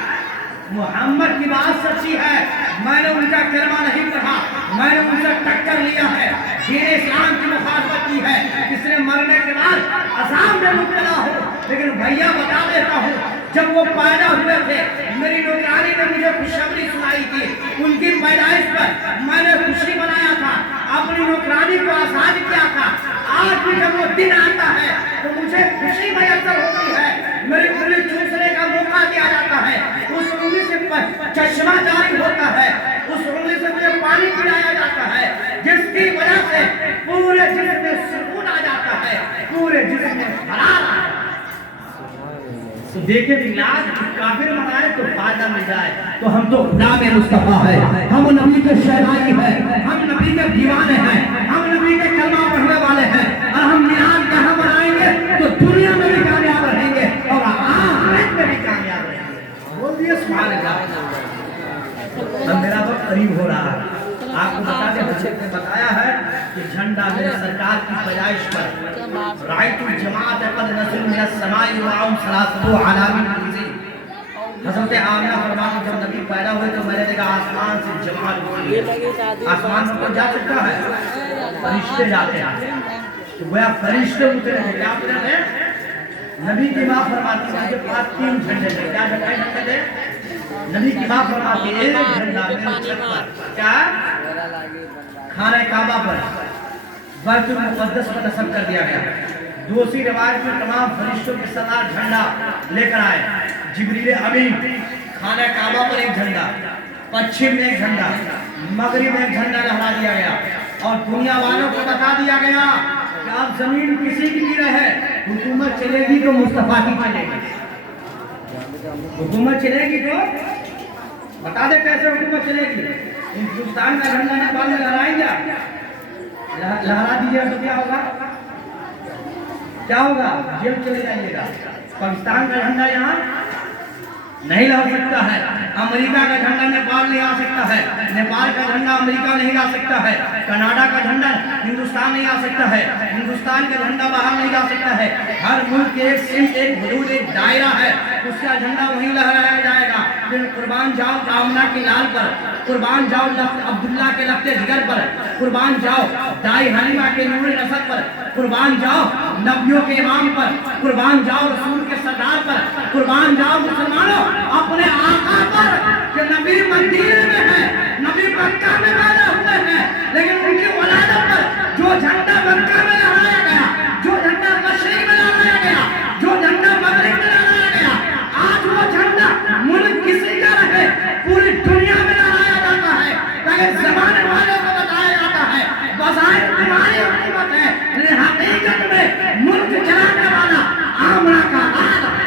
मोहम्मद की बात सच्ची है, मैंने उनका कलमा नहीं पढ़ा, मैंने उनसे टक्कर लिया है, दीन इस्लाम की मुखालफत की है, इसलिए मरने के बाद अज़ाब में मुब्तला हो। लेकिन भैया बता देता हूँ, जब वो पैदा हुए थे मेरी नौकरानी ने मुझे खुशखबरी सुनाई थी, उनकी पैदाइश पर मैंने खुशी बनाया था, अपनी नौकरानी को आज़ाद किया था। आज भी जब वो दिन आता है तो मुझे खुशी मयसर होती है, मेरी उंगली चूसने का मौका दिया जाता है, उस उंगली से चश्मा जारी होता है, उस उंगली से मुझे पानी पिलाया जाता है, जिसकी वजह से पूरे जिस्म में सुकून आ जाता है, पूरे जिस्म में हरार आ जाता है। तो देखे मिलाद काफिर मनाए तो फायदा मिल जाए, तो हम तो गुलाम मुस्तफा है, हम नबी के शहनाई है, हम नबी के दीवाने हैं, हम नबी के कलमा पढ़ने वाले हैं, और हम मिलाद कहाँ मनाएंगे तो दुनिया में भी कामयाब रहेंगे और आखिरत में भी कामयाब रहेंगे। बोल दिए सुभान अल्लाह। अब मेरा वक्त करीब हो रहा है, आपको बता दें बच्चे ने बताया है कि झंडा मेरे सरकार की पैदाइश पर राइतुल जमात कद नज़ल मिनस समाई व आम सलासतु अलामिन नज़ीर। हज़रत आमिना फरमाती जब नबी पैदा हुए तो मैंने देखा आसमान से जमात उतरी। आसमान में कोई जा सकता है? फरिश्ते जाते हैं। تو گویا فرشتے اترے ہیں. کیا اترے تھے؟ نبی کی ماں فرماتی ہے کہ پاس 3 جھنڈے تھے. کیا جھنڈے تھے؟ نبی کی ماں فرماتی ہے ایک جھنڈا میرے چھت پر کیا خانہ کعبہ پر بیت المقدس پر نصب کر دیا گیا. دوسری روایت میں تمام فرشتوں کے سردار جھنڈا لے کر آئے. جبریل امین خانہ کعبہ پر ایک جھنڈا, پچھم میں ایک جھنڈا, مغرب میں ایک جھنڈا لہرا دیا گیا اور دنیا والوں کو بتا دیا گیا کہ اب زمین کسی کی نہیں رہے, حکومت چلے گی تو مصطفیٰ کی چلے گی. حکومت چلے گی تو بتا دے کیسے حکومت چلے گی. ہندوستان کا جھنڈا نیپال میں لہرائیں گے, لہرا دیجیے تو کیا ہوگا؟ کیا ہوگا؟ جیل چلے جائیے گا. پاکستان کا جھنڈا یہاں نہیں لا سکتا ہے. امریکہ کا جھنڈا نیپال نہیں آ سکتا ہے. نیپال کا جھنڈا امریکہ نہیں لا سکتا ہے. کینیڈا کا جھنڈا ہندوستان نہیں آ سکتا ہے. ہندوستان کا جھنڈا باہر نہیں لا سکتا ہے. ہر ملک ایک سمت, ایک حدود, ایک دائرہ ہے, اس کا جھنڈا وہیں لہرایا جائے گا. پھر قربان جاؤ آمنہ کی لال پر, قربان جاؤ عبداللہ کے لخت جگر پر, قربان جاؤ دائی حلیمہ کے نور نسب پر, قربان جاؤ نبیوں کے امام پر, قربان جاؤ رسول کے سردار پر, قربان جاؤ مسلمانوں اپنے آقا پر کہ نبی مدینے میں ہے, نبی مکہ میں پیدا ہوئے ہیں, لیکن ان کی ولادت پر جو جھنڈا مکہ میں لہرایا گیا, جو جھنڈا مشرق میں لہرایا گیا, جو جھنڈا مغرب میں لہرایا گیا, آج وہ جھنڈا ملک کسی کا رہے پوری دنیا میں لہرایا جاتا ہے تاکہ زمانے والوں کو بتایا جاتا ہے بظاہر تمہاری حکومت ہے, لیکن حقیقت میں ملک چلانے والا آمنہ کا لال ہے.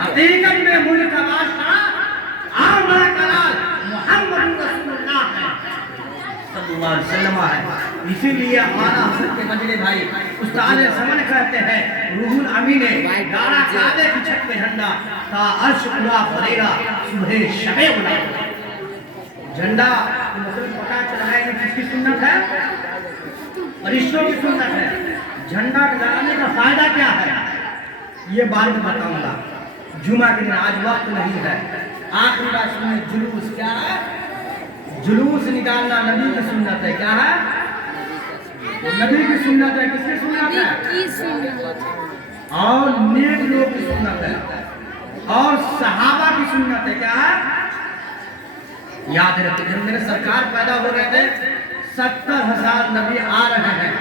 حقیقت میں ملک کا بادشاہ آمنہ کا لال محمد رسول اللہ ہے صلی اللہ علیہ وسلم ہے. اسی لیے ہمارا حضرت کے مجلے بھائی استاد زمن کہتے ہیں روح الامین نے گاڑا کعبے کی چھت پہ جھنڈا تا عرش خدا فرےگا صبح شب بلا. جھنڈا مطلب پتا چلا ہے کہ کس کی سنت ہے؟ فرشتوں کی سنت ہے. جھنڈا لگانے کا فائدہ کیا ہے یہ بات بتاؤں گا. جمعہ کے دن آج وقت نہیں ہے, آخری بات سنیں. جلوس کیا ہے؟ جلوس نکالنا نبی کی سنت ہے. کیا ہے؟ نبی کی سنت ہے. کس کی سنت ہے؟ اور نیک لوگ کی سنت ہے اور صحابہ کی سنت ہے. کیا ہے؟ یاد رکھیں جب میرے سرکار پیدا ہو رہے تھے 70,000 نبی آ رہے ہیں,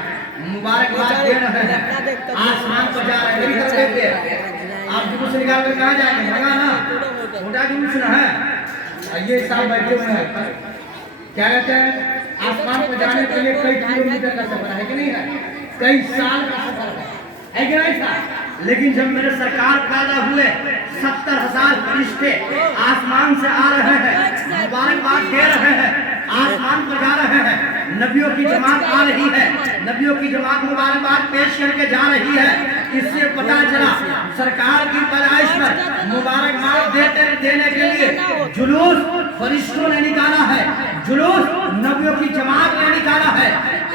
مبارکباد دے رہے ہیں, آسمان پر جا رہے ہیں. میری طرف دیکھتے آپ جلوس نکال کر کہاں جائیں گے؟ بھگا نا چھوٹا جلوس نہ ہے. یہ صاحب بیٹھے ہوئے ہیں, کیا کہتے ہیں آسمان پر جانے کے لیے کئی کلومیٹر کا سفر ہے کہ نہیں ہے, کئی سال کا سفر ہے کہ نہیں تھا. لیکن جب میرے سرکار پیدا ہوئے 70,000 فرشتے آسمان سے آ رہے ہیں, مبارکباد دے رہے ہیں, آسمان پر جا رہے ہیں. نبیوں کی جماعت آ رہی ہے, نبیوں کی جماعت مبارکباد پیش کر کے جا رہی ہے. اس سے پتا چلا سرکار کی پیدائش پر مبارکباد دینے کے لیے جلوس فرشتوں نے نکالا ہے, جلوس نبیوں کی جماعت نے نکالا ہے.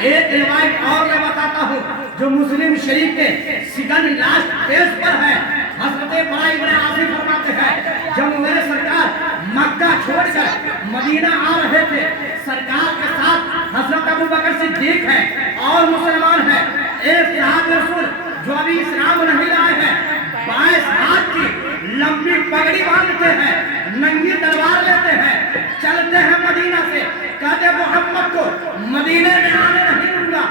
ایک روایت اور میں بتاتا ہوں جو مسلم شریف کے سیکنڈ لاسٹ پیج پر ہے. حضرت براء ابن عازب فرماتے ہیں جب میرے سرکار مکہ چھوڑ کر مدینہ آ رہے تھے, سرکار کے ساتھ حضرت ابوبکر صدیق ہے اور مسلمان ہے. ایک صحابی رسول جو ابھی اسلام نہیں لائے ہیں 22 ہاتھ کی لمبی پگڑی باندھتے ہیں, ننگی تلوار لیتے ہیں, چلتے ہیں مدینہ سے, کہتے محمد کو مدینے میں آنے نہیں دوں گا,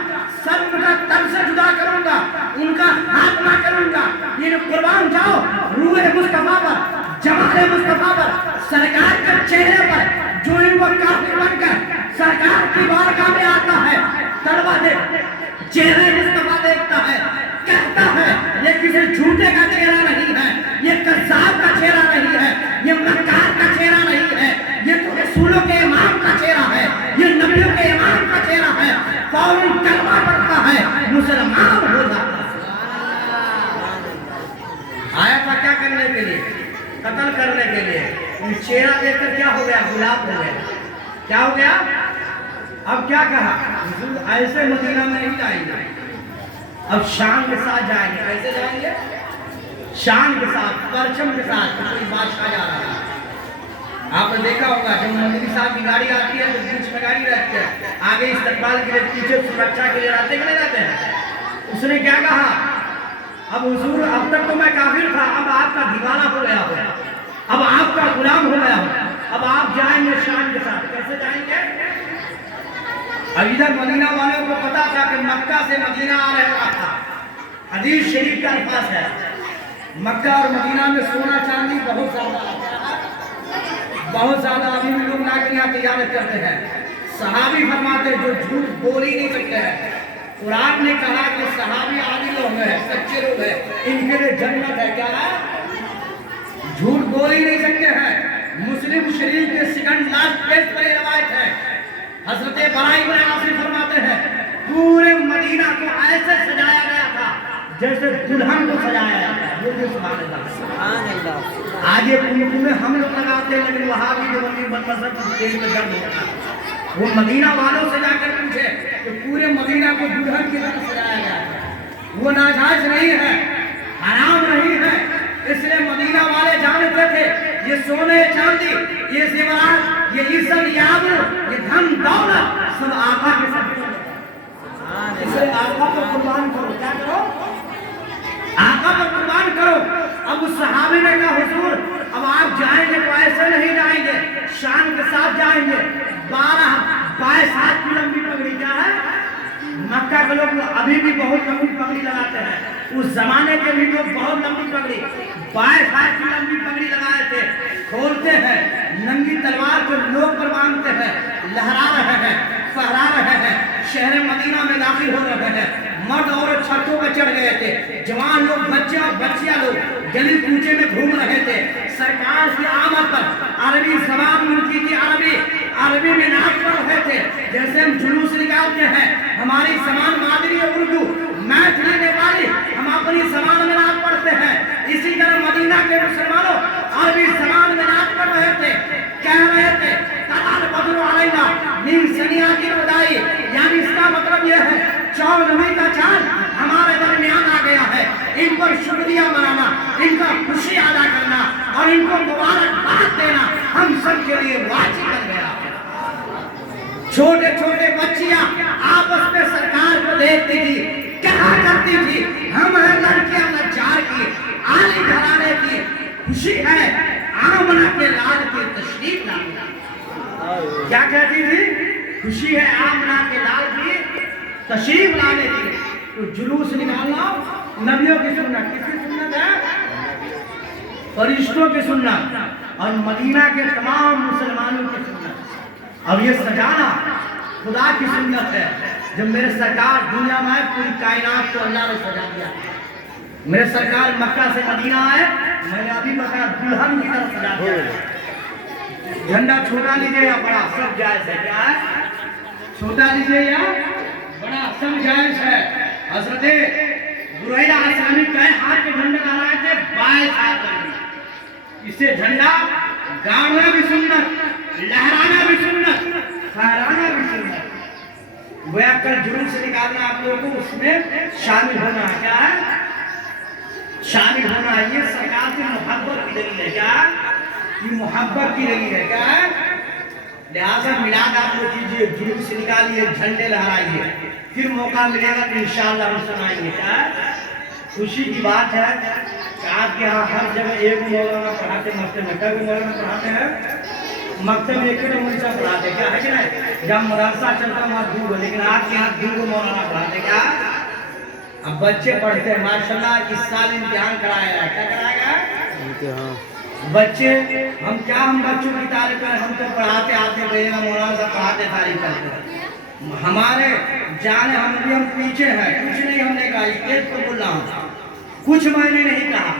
سر ان کا تن سے جدا کروں گا, ان کا خاتمہ کروں گا. یہ قربان جاؤ روح مصطفیٰ پر, جمال مصطفیٰ پر, سرکار کے چہرے پر جو ان کو کافر بن کر سرکار کی بارگاہ میں آتا ہے, تلوار دے چہرے مصطفیٰ دیکھتا ہے, کہتا ہے یہ کسی جھوٹے کا چہرہ نہیں ہے, یہ کذاب کا چہرہ نہیں ہے, یہ مکار کا چہرہ نہیں ہے, یہ تو رسولوں کے امام کا چہرہ ہے, یہ نبیوں کے امام کا چہرہ ہے. فوراً کلمہ پڑھتا ہے, مسلمان ہو جاتا ہے. آیا تھا کیا کرنے کے لیے؟ قتل کرنے کے لیے. چہرہ دیکھ کر کیا ہو گیا؟ گلاب ہو گیا. کیا ہو گیا؟ اب کیا کہا ایسے مدینہ میں نہیں جائیں گے, اب شان کے ساتھ جائیں گے. کیسے جائیں گے؟ شان کے ساتھ, پرچم کے ساتھ. کوئی بادشاہ جا رہا ہے, آپ نے دیکھا ہوگا جب مدنی صاحب کی گاڑی آتی ہے تو بیچ میں گاڑی رکھتے ہیں, آگے استقبال देखभाल के लिए पीछे सुरक्षा के लिए रहते कि नहीं रहते हैं? उसने क्या कहा, अब हुजूर अब तक तो मैं काफिर था, अब आपका दीवाना हो गया हो, अब आपका गुलाम हो गया हो, अब आप जाएंगे शान के साथ। कैसे जाएंगे? अब इधर मदीना वालों को पता था कि मक्का से मदीना आ रहा था। हदीस शरीफ का अल्फाज है, मक्का और मदीना में सोना चांदी बहुत ज्यादा अभी भी लोग लाके यहाँ तिजारत करते हैं। सहाबी फरमाते जो झूठ बोल ही नहीं सकते हैं। कुरान ने कहा कि सहाबी आदि लोग हैं, सच्चे लोग हैं, इनके लिए जन्नत है। क्या है? झूठ बोल ही नहीं सकते हैं। मुस्लिम शरीफ के सेकंड लास्ट पेज पर रवायत है, हजरत बराई इब्न आसिम फरमाते हैं पूरे मदीना को ऐसे सजाया गया था जैसे दुल्हन को सजाया जाता है। बोलिए सुभान अल्लाह। आज ये कुमकुम हम लोग लगाते हैं, लेकिन वहां भी जो बंदी बदमज़हब पेट में दर्द होता है। वो मदीना वालों से जाकर पूछे कि पूरे मदीना को दुल्हन की तरह सजाया गया है। वो नाजायज नहीं है, हराम नहीं है, इसलिए मदीना वाले जानते थे ये सोने चांदी, ये जेवरात, ये इज्जत, ये आबरू, ये धन दौलत सब आका के साथ। इसलिए आका पर कुर्बान करो। क्या करो? आका पर कुर्बान करो। अब उस सहाबी ने कहा हुजूर अब आप जाएंगे तो ऐसे नहीं जाएंगे, शान के साथ जाएंगे। 22 हाथ की लंबी पगड़ी। क्या है? मक्का के लोग अभी भी बहुत लंबी पगड़ी लगाते हैं। उस जमाने के भी लोग बहुत लंबी पगड़ी 22 हाथ की लंबी पगड़ी लगाए थे। खोलते हैं, नंगी तलवार को लोग पर बांधते हैं, लहरा रहे हैं, फहरा रहे हैं, शहर मदीना में दाखिल हो रहे हैं। मर्द और छतों पर चढ़ गए थे, जवान लोग, बच्चे और बच्चियां लोग गली कूचे में घूम रहे थे। सरकार की आमद पर अरबी जबान उनकी थी, अरबी में नाच पढ़ रहे थे। जैसे हम जुलूस निकालते हैं, हमारी समान मादरी उर्दू, मैथिली, नेपाली, हम अपनी जबान में नाच पढ़ते हैं। इसी तरह मदीना के मुसलमानों अरबी जबान में नाच पढ़ रहे थे, कह रहे थे तलाल बदरू अलैना मिन सनिया की बधाई, यानी इसका मतलब यह है 14वीं का चांद हमारे दरमियान आ गया है। इन पर शुक्रिया मनाना, इनका खुशी अदा करना और इनको मुबारकबाद देना हम सब के लिए वाजिब बन गया। छोटे छोटे बच्चियां आपस में सरकार को देखती थी, कहा करती थी हम हैं लड़कियां नज्जार की, आली घराने की, खुशी है आमना के लाल की तशरीफ लाने। क्या कहती थी? खुशी है आमना के लाल की तशरीफ लाने की। तो जुलूस निकालना नबियों की सुन्नत। किसकी सुन्नत है? फरिश्तों की सुन्नत और मदीना के तमाम मुसलमानों की सुन्नत। अब ये सजाना खुदा की सुन्नत है। जब मेरे सरकार दुनिया में आए, पूरी कायनात को अल्लाह ने सजा दिया। मेरे सरकार मक्का से मदीना आए, मैंने अभी बताया दुल्हन की तरह सजा दिया। झंडा छोटा लीजिए या बड़ा, सब जायज है। क्या है? छोटा लीजिए या बड़ा, सब जायज है। हजरत बुरैदा अस्लामी कई हाथ के झंडे लहराए थे, 22 हाथ लंबी। इससे झंडा गाड़ना भी सुन्नत, लहराना भी सुन्नत, फहराना भी सुन्नत। गोया कल जुलूस से निकालना आप लोगों को उसमें शामिल होना है। क्या है? शामिल होना है। ये सरकार की मोहब्बत की दलील है। क्या? ये मोहब्बत की दलील है। क्या है? लिहाजा मिलाद आप लोग कीजिए, जुलूस से निकालिए, झंडे लहराइए, फिर मौका मिलेगा तो इंशाअल्लाह हम सुनाएंगे। क्या है? खुशी की बात है कि आपके यहाँ हर जगह एक मौलाना पढ़ाते, मकतब में कई मौलाना पढ़ाते हैं, मकतब में एक ही मौलाना पढ़ाते। क्या है कि नहीं? जब मदरसा चलता वहाँ दूर हो, लेकिन आपके यहाँ 2 मौलाना पढ़ाते। क्या? अब बच्चे पढ़ते हैं माशाल्लाह। इस साल इम्तिहान कराया है। क्या कराया गया? बच्चे हम बच्चों की तारीफ करें, हम तो पढ़ाते आते गए, मौलाना साहब पढ़ाते तारीफ करते। हमारे जाने हम पीछे हैं, कुछ नहीं हमने कहा, एक तो बोल रहा हूँ, कुछ मैंने नहीं कहा।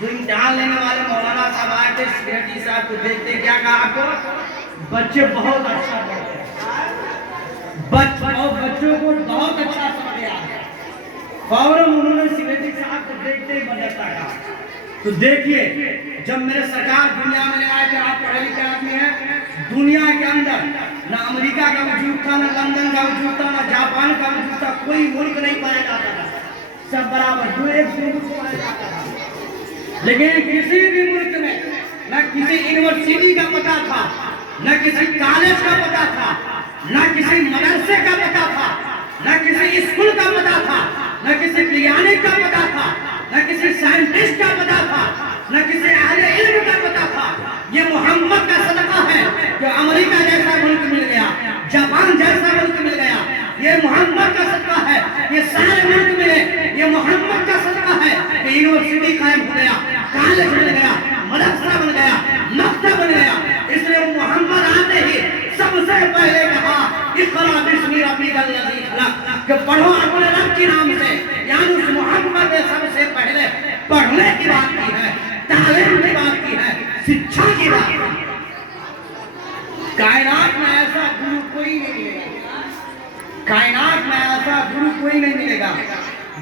जो इम्तिहान लेने वाले मौलाना साहब आए थे, सेक्रेटरी साहब को देखते क्या कहा आपको? बच्चे बहुत अच्छा पढ़ते हैं, बच्चों को बहुत अच्छा समझ आया है। फौरन उन्होंने सेक्रेटरी साहब को देखते ही बदलता कहा। तो देखिए, जब मेरे सरकार दुनिया में आए थे, आप पढ़े लिखे आदमी हैं, दुनिया के अंदर ना अमेरिका का वजूद था, ना लंदन का वजूद था, ना जापान का वजूद था, कोई मुल्क नहीं पाया जाता था, सब बराबर जो एक दूसरे को पाया जाता था। लेकिन किसी भी मुल्क में न किसी यूनिवर्सिटी का पता था, न किसी कॉलेज का पता था, न किसी मदरसे का पता نہ کسی اسکول کا پتا تھا، نہ کسی ویگیانک کا پتا تھا، نہ کسی سائنٹسٹ کا پتا تھا، نہ کسی اہل علم کا پتا تھا۔ یہ محمد کا صدقہ ہے کہ امریکہ جیسا ملک مل گیا، جاپان جیسا ملک مل گیا۔ یہ محمد کا صدقہ ہے، یہ سارے ملک ملے۔ یہ محمد کا صدقہ ہے کہ یونیورسٹی قائم ہو گیا، کالج بن گیا، مدرسہ بن گیا، مکتب بن گیا۔ اس لیے محمد آتے ہی سب سے پہلے کہا اقرأ باسم ربک الذی خلق، کہ پڑھو اپنے رب کے نام سے۔ یعنی اس محمد نے سب سے پہلے پڑھنے کی بات کی ہے، تعلیم کی بات کی ہے، شکشا کی بات کی ہے۔ کائنات میں ایسا گرو کوئی نہیں ملے گا، کائنات میں ایسا گرو کوئی نہیں ملے گا۔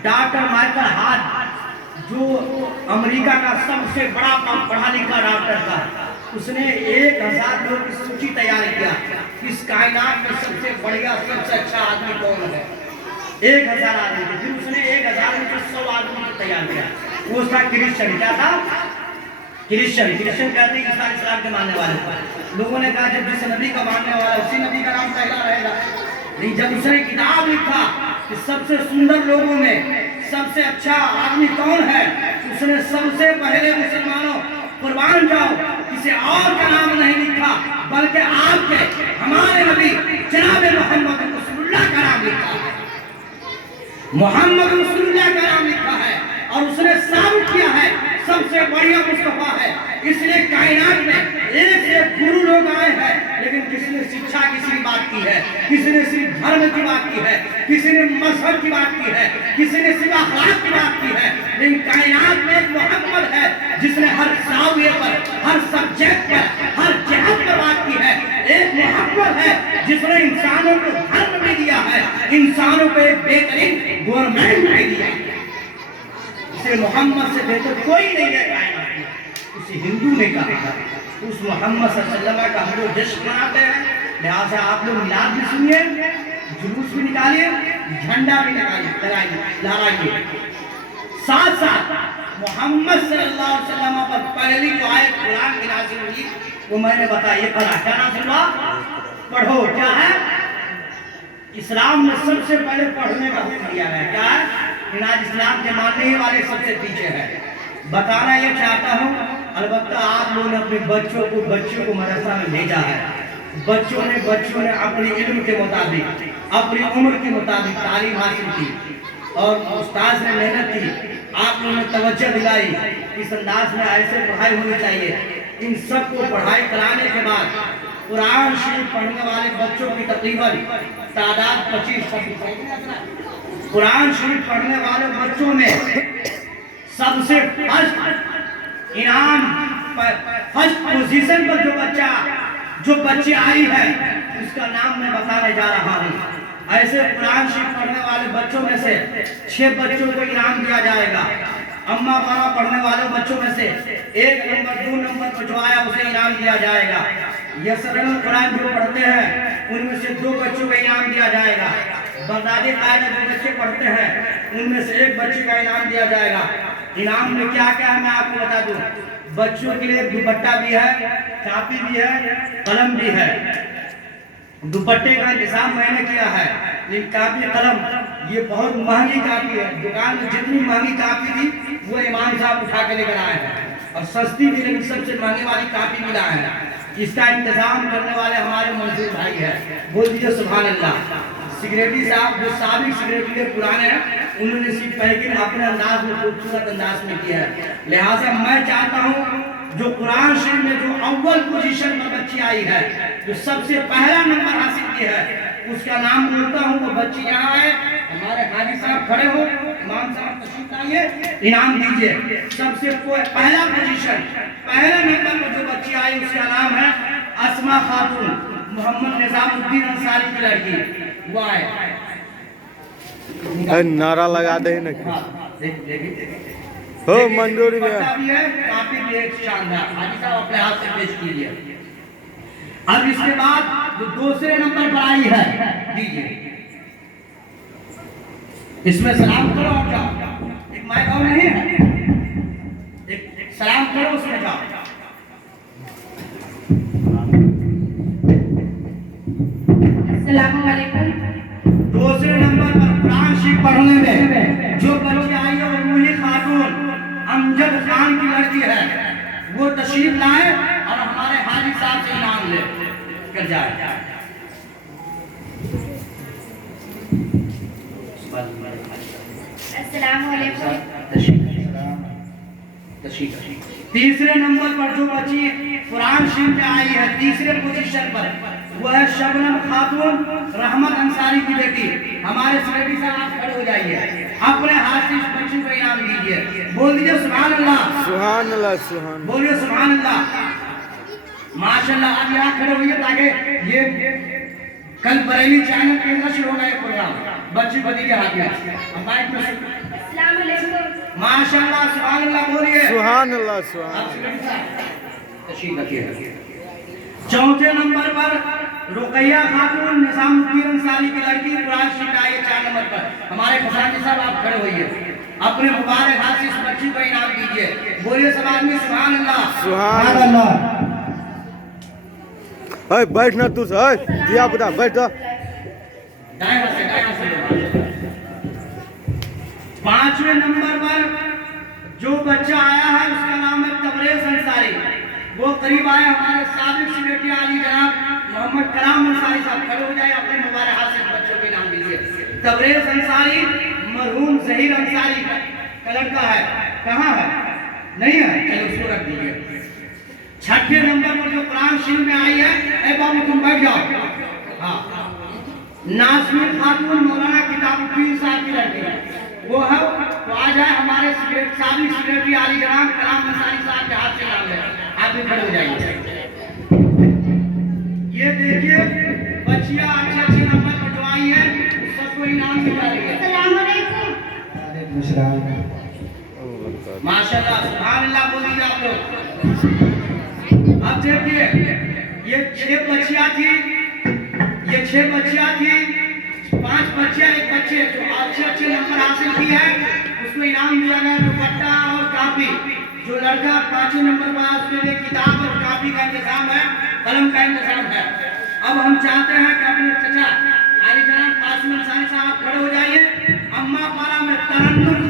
ڈاکٹر مائیکل ہارٹ جو امریکہ کا سب سے بڑا پڑھا لکھا ڈاکٹر تھا، اس نے 1000 لوگوں کی سوچی تیار کیا اس کائنات میں سب سے بڑھیا سب سے اچھا آدمی کون ہے۔ 1000 آدمی تھے، پھر اس نے 1000 میں سے 100 آدمی کو تیار کیا۔ وہ تھا کرسچن۔ کیا تھا؟ کرسچن کہتے ہیں عیسیٰ علیہ السلام کے ماننے والے۔ لوگوں نے کہا جب جس نبی کا ماننے والا اسی نبی کا نام پہلا رہے گا۔ لیکن جب اس نے کتاب لکھا کہ سب سے سندر لوگوں میں سب سے اچھا آدمی کون ہے، اس نے سب سے پہلے مسلمانوں قربان جاؤ کسی اور کا نام نہیں لکھا بلکہ آپ کے ہمارے نبی جناب محمد رسول اللہ کا نام لکھا ہے۔ محمد رسول اللہ کا نام لکھا ہے اور اس نے ثابت کیا ہے سب سے بڑھیا مصطفیٰ ہے۔ اس لیے کائنات میں ایک سے ایک گرو لوگ آئے ہیں، لیکن کسی نے شکشا کی صرف بات کی ہے، کسی نے صرف دھرم کی بات کی ہے، کسی نے مذہب کی بات کی ہے، کسی نے صرف اخلاق کی بات کی ہے۔ لیکن کائنات میں ایک محمد ہے جس نے ہر زاویے پر، ہر سبجیکٹ پر، ہر جہت پر بات کی ہے۔ ایک محمد ہے جس نے انسانوں کو دھرم بھی دیا ہے، انسانوں کو ایک بہترین گورنمنٹ بھی دیا ہے۔ اسے محمد سے بہتر کوئی نہیں ہے کائنات میں۔ اسی ہندو نے کہا اس محمد صلی اللہ علیہ وسلم کا ہم لوگ جشن مناتے ہیں، لہٰذا آپ لوگ میلاد بھی سنیے، جلوس بھی نکالیے، جھنڈا بھی لہرائیے۔ ساتھ ساتھ محمد صلی اللہ علیہ وسلم پر پہلی جو آیت قرآن کی نازل ہوئی وہ میں نے بتائی پڑھا۔ کیا نازل ہوا؟ پڑھو۔ کیا ہے؟ اسلام میں سب سے پہلے پڑھنے کا حکم دیا ہے۔ کیا ہے؟ آج اسلام کے ماننے والے سب سے پیچھے ہے۔ بتانا یہ چاہتا ہوں، البتہ آپ لوگوں نے اپنے بچوں کو مدرسہ میں بھیجا ہے۔ بچوں نے اپنی علم کے مطابق، اپنی عمر کے مطابق تعلیم حاصل کی اور استاد نے محنت کی، آپ لوگوں نے توجہ دلائی۔ اس انداز میں ایسے پڑھائی ہونی چاہیے۔ ان سب کو پڑھائی کرانے کے بعد قرآن شریف پڑھنے والے بچوں کی تقریباً تعداد 25 قرآن شریف پڑھنے والے بچوں میں سب سے فرسٹ انعام، فرسٹ پوزیشن پر جو بچے آئی ہے اس کا نام میں بتانے جا رہا ہوں۔ ایسے قرآن شریف پڑھنے والے بچوں میں سے 6 بچوں کو انعام دیا جائے گا۔ اما باپا پڑھنے والے بچوں میں سے 1 نمبر 2 نمبر کو جو آیا اسے انعام دیا جائے گا۔ یسرن قرآن جو پڑھتے ہیں ان میں سے 2 بچوں کو انعام دیا جائے گا۔ بغدادی قاعدہ جو بچے پڑھتے ہیں ان میں سے 1 بچے کا انعام دیا جائے گا۔ انعام میں کیا کیا ہے میں آپ کو بتا دوں۔ بچوں کے لیے دوپٹہ بھی ہے، کاپی بھی ہے، قلم بھی ہے۔ دوپٹے کا انتظام میں نے کیا ہے، لیکن کاپی قلم یہ بہت مہنگی کاپی ہے۔ دکان میں جتنی مہنگی کاپی تھی وہ امام صاحب اٹھا کے لے کر آئے ہیں، اور سستی بھی لیکن سب سے مہنگی والی کاپی بھی لائے ہیں۔ اس کا انتظام کرنے والے ہمارے منظور بھائی ہیں، بول دیجیے سبحان اللہ۔ سیکریٹری صاحب جو سابق سیکریٹری پرانے ہیں انہوں نے صرف پیکنگ اپنے انداز میں خوبصورت انداز میں کیا ہے۔ لہٰذا میں چاہتا ہوں جو قرآن شریف میں جو اول پوزیشن پر بچی آئی ہے، جو سب سے پہلا نمبر حاصل کیا ہے، اس کا نام بولتا ہوں وہ بچی یہاں ہے۔ ہمارے حاجی صاحب کھڑے ہو، امام صاحب تشریف لائیے، انعام دیجیے۔ سب سے پہلا پوزیشن، پہلا نمبر پر جو بچی آئی اس کا نام ہے اسما خاتون، محمد نظام الدین انصاری کی لڑکی، وہ آئے۔ نعرہ لگا دے نا ہو منظور بھی ہے، کافی بھی ایک شاندار حاجی صاحب اپنے ہاتھ سے پیش کیجیے۔ اب اس کے بعد جو دوسرے نمبر پر آئی ہے دیجیے، اس میں سلام کرو اور جاؤ۔ ایک مائک اور نہیں ہے، ایک سلام کرو اس میں جاؤ۔ السلام علیکم۔ دوسرے نمبر पढ़ने में जो बच्ची आई है वो मुही खातून अमजद खान की लड़की है, वो तशरीफ लाए और हमारे हाजी साहब से इनाम ले कर जाए। तीसरे नंबर पर जो बच्ची कुरान शरीफ में आई है, तीसरे पोजीशन पर, वो है शबनम खातून रहमत अंसारी की बेटी। हमारे सेक्रेटरी साहब आप खड़े हो जाइए, अपने हाथ से इस बच्ची को इनाम दीजिए। बोल दीजिए सुभान अल्लाह, सुभान अल्लाह, सुभान। बोलिए सुभान अल्लाह। माशाल्लाह, आप यहाँ खड़े होइए ताकि ये कल बरेली चैनल पे नशर होगा ये प्रोग्राम, बच्ची बदी के हाथ में। माइक में माशाल्लाह, सुभान अल्लाह बोलिए। सुभान अल्लाह, सुभान। तशरीफ रखिए। चौथे नंबर पर रुकैया खातून निजामुद्दीन अंसारी की लड़की, कुरान शरीफ आई है 4 नंबर पर। हमारे खजानची साहब आप खड़े होइए, अपने मुबारक हाथ से इस बच्ची को इनाम दीजिए। बोलिए सब आदमी सुभान अल्लाह, सुभान अल्लाह। अरे बैठ ना तू, दिया पुता बैठ। पांचवें नंबर पर जो बच्चा आया है उसका नाम है तबरेज अंसारी। वो करीब आए हमारे साबिक सेक्रेटरी आली जनाब मोहम्मद कलाम अंसारी साहब, खड़े हो जाए, अपने मुबारक हाथ से बच्चों के नाम दीजिए। तबरेज अंसारी मरहूम जहीर अंसारी का लड़का है। कहाँ है? नहीं है, चलो उसको रख दीजिए। छठे नंबर पर जो कुरान शरीफ में आई है, ए बाबू तुम बैठ जाओ। हाँ, नाज़मीन खातून मौलाना किताबुद्दीन साहब की लड़की है, वो है। तो आ जाए हमारे साबिक सेक्रेटरी आली जनाब कलाम अंसारी साहब के हाथ से नाम ले, आप भी खड़े हो जाइए। ये देखिए बच्चियां अच्छे नंबर पर जो आई है, सबको इनाम दिला रही है। माशाल्लाह, सुभान अल्लाह बोलिए आप लोग। अब देखिए ये 6 बच्चियां थी, 5 बच्चे, एक बच्चे जो अच्छे नंबर हासिल किए हैं उसको इनाम दिया गया दुपट्टा और कापी। जो लड़का 5वें नंबर पर उसके लिए किताब और कापी का इंतजाम है, कलम का इंतजाम है। अब हम चाहते हैं कि अपने चचा आली जनाब कासिम अंसारी साहब खड़े हो जाइए। अम्मा पारा में तरन्नुम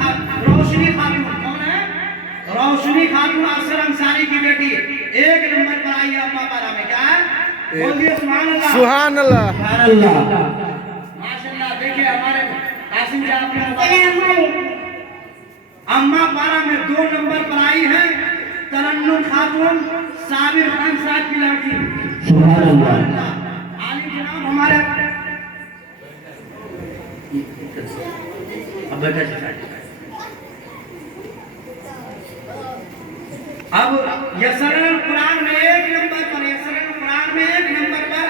रोशनी खातून, कौन है? रोशनी खातून असर अंसारी की बेटी 1 नंबर पर आई है अम्मा पारा में। क्या है? बोलिए सुभान अल्लाह, सुभान अल्लाह, सुभान अल्लाह। माशाल्लाह, देखिए हमारे कासिम जी आपने अम्मा पारा में 2 नंबर पर आई है तरन्नुम खातून साबिर खान साहब की लड़की। सुभान अल्लाह। आली जनाब हमारे अब यसरन कुरान में 1 नंबर पर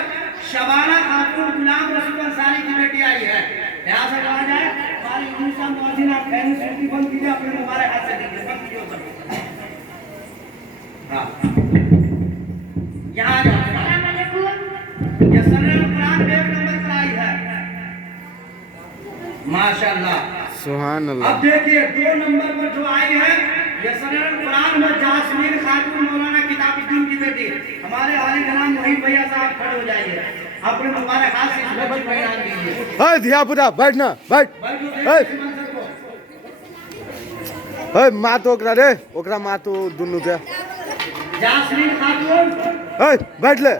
शबाना खातून गुलाम रसूल अंसारी की बेटी आई है। यहाँ से कहा जाए हमारी यूनिसा मौजिन आप खैर सूटी बंद कीजिए, अपने मुबारक हाथ से दीजिए, बंद कीजिए सब। हाँ, यहाँ यसरन कुरान में 1 नंबर पर आई है। माशाल्लाह, सुभान अल्लाह। अब देखिए 2 नंबर पर जो आई है यसरन कुरान में जासमीन खातून मौलाना किताबुद्दीन की बेटी। हमारे आली जनाब मोहित भैया साहब खड़े हो जाइए, अपने मुबारक हाथ से इस बच्ची को इनाम दीजिए। अरे दिया पुता बैठ ना, बैठ। माँ तो ओकरा रे, ओकरा माँ तो दुनू के। जासमीन खातून बैठ ले।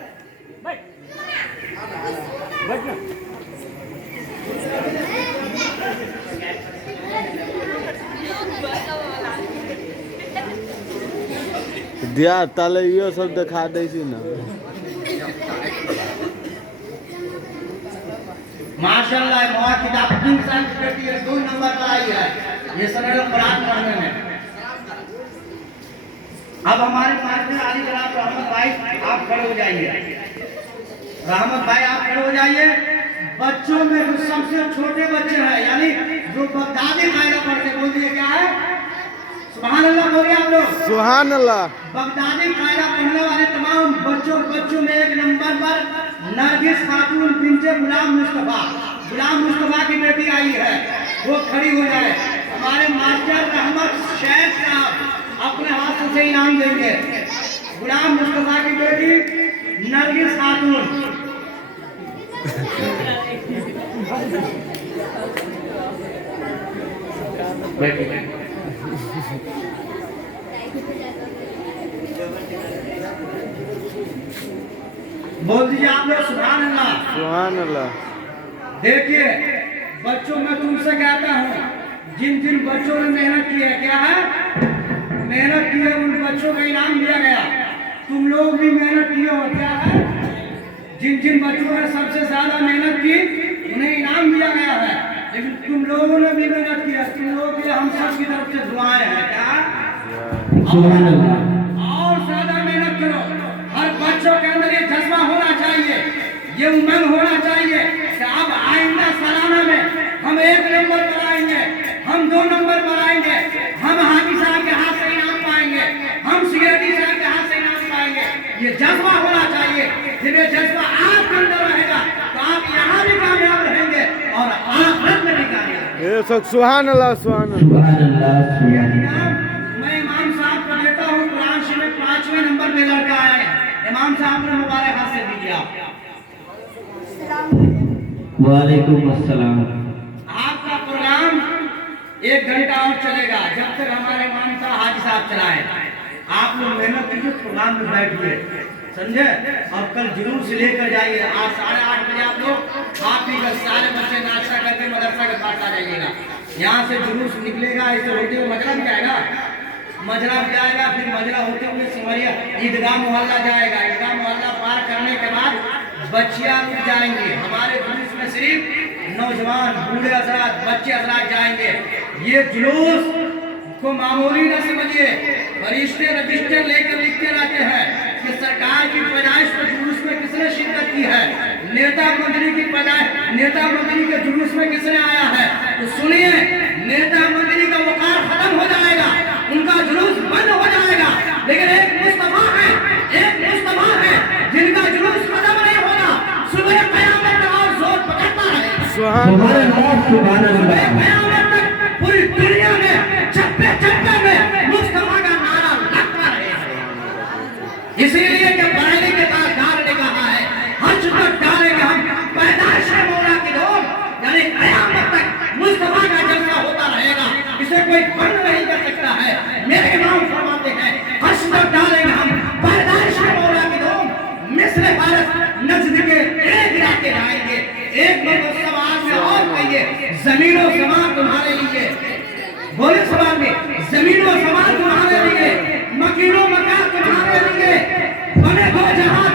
दिया ताले यो सब दिखा दै छी ना। माशाल्लाह, मौला किताबुद्दीन साहब की बेटी 2 नंबर पर आई है ये सरल कुरान पढ़ने में। अब हमारे पास में आली जनाब रहमत भाई आप खड़े हो जाइए। रहमत भाई आप खड़े हो जाइए। बच्चों में जो सबसे छोटे बच्चे हैं, यानी जो बगदादी कायदा पढ़ते, बोल दिए क्या है? सुभान अल्लाह बोलिए आप लोग। सुभान अल्लाह। बगदादी कायदा पढ़ने वाले तमाम बच्चों में 1 नंबर पर नरगिस खातून बिनते गुलाम मुस्तफा की बेटी आई है, वो खड़ी हो जाए। हमारे मास्टर रहमत शेख साहब अपने हाथों से इनाम देंगे। गुलाम मुस्तफा की बेटी नरगिस खातून। बैठिए। बोल दीजिए आप लोग सुभान अल्लाह। सुभान अल्लाह। देखिए बच्चों, मैं तुमसे कहता हूँ, जिन जिन बच्चों ने मेहनत की है, क्या है मेहनत की है, उन बच्चों का इनाम दिया गया। तुम लोग भी मेहनत किए हो, क्या है जिन जिन बच्चों ने सबसे ज्यादा मेहनत की उन्हें इनाम दिया गया है। लेकिन तुम लोगों ने भी मेहनत किया, तुम लोगों के लिए हम सब की तरफ से दुआएं हैं। क्या सुभान अल्लाह। और ज्यादा मेहनत करो। हर बच्चों के अंदर ये जज्बा होना चाहिए, ये उमंग होना चाहिए कि अब आइंदा सालाना में हम 1 नंबर बनाएंगे, हम 2 नंबर बनाएंगे, हम हाजी साहब के हाथ से इनाम पाएंगे, हम सिक्योरिटी साहब के हाथ से इनाम पाएंगे। ये जज्बा होना चाहिए। जब ये जज्बा आपके अंदर रहेगा तो आप यहाँ भी कामयाब रहेंगे और आखिरत में भी कामयाब। ये सब सुभान अल्लाह, सुभान अल्लाह। सुभान अल्लाह, सुभान अल्लाह। मैं इमाम साहब को देता हूँ, कुरान शरीफ में 5वें नंबर पे लड़का आया है। इमाम साहब ने मुबारक हाथ से दीजिए आप। वालेकुम अस्सलाम। आपका प्रोग्राम 1 घंटा और चलेगा, जब तक हमारे इमाम साहब हाजी साहब चलाए। आप लोग मेहनत कीजिए, प्रोग्राम में बैठिए, समझे। और कल जुलूस से लेकर जाइए। आज 8:30 बजे आप लोग खा पी कर सारे बच्चे नाश्ता करके मदरसा के पास आ जाइएगा। यहाँ से जुलूस निकलेगा, ऐसे होते हुए मजरा भी जाएगा, मजरा भी जाएगा, फिर मजरा होते हुए सिमरिया ईदगाह मोहल्ला जाएगा। ईदगाह मोहल्ला पार करने के बाद बच्चियां रुक जाएंगे। हमारे जुलूस में सिर्फ नौजवान, बूढ़े हजरात, बच्चे हजरात जाएंगे। ये जुलूस को मामूली न समझिए, फरिश्ते रजिस्टर लेकर लिखते रहते हैं कि सरकार की पैदाइश पर जुलूस में किसने शिरकत की है, नेता मंत्री की पैदाइश, नेता मंत्री के जुलूस में किसने आया है। तो सुनिए, नेता मंत्री का वकार खत्म हो जाएगा, उनका जुलूस बंद हो जाएगा, लेकिन एक मुस्तफा है जिनका जुलूस खत्म नहीं होगा, सुबह कयामत तक और जोर पकड़ता है। सुभान सुभान अल्लाह। अल्लाह, सुभान अल्लाह। कयामत तक पूरी दुनिया में चप्पे चप्पे में मुस्तफा का नारा लगता रहेगा। इसीलिए कि पढ़ने के बाद डाल ने कहा है, हज तक डालेंगे हम पैदाइश मौला की दौड़, यानी कयामत तक मुस्तफा का जलसा होता रहेगा, इसे कोई बंद नहीं कर सकता है। मेरे इमाम फरमाते हैं, हज तक डालेंगे हम पैदाइश मौला की दौड़, मिस्र भारत नजद के एक गिराते जाएंगे। एक मतलब सवाल में और कहिए, जमीनों समान तुम्हारे लिए, बोले सवाल में, जमीनों समान तुम्हारे लिए, मकीनों मकान तुम्हारे लिए, बने हो जहां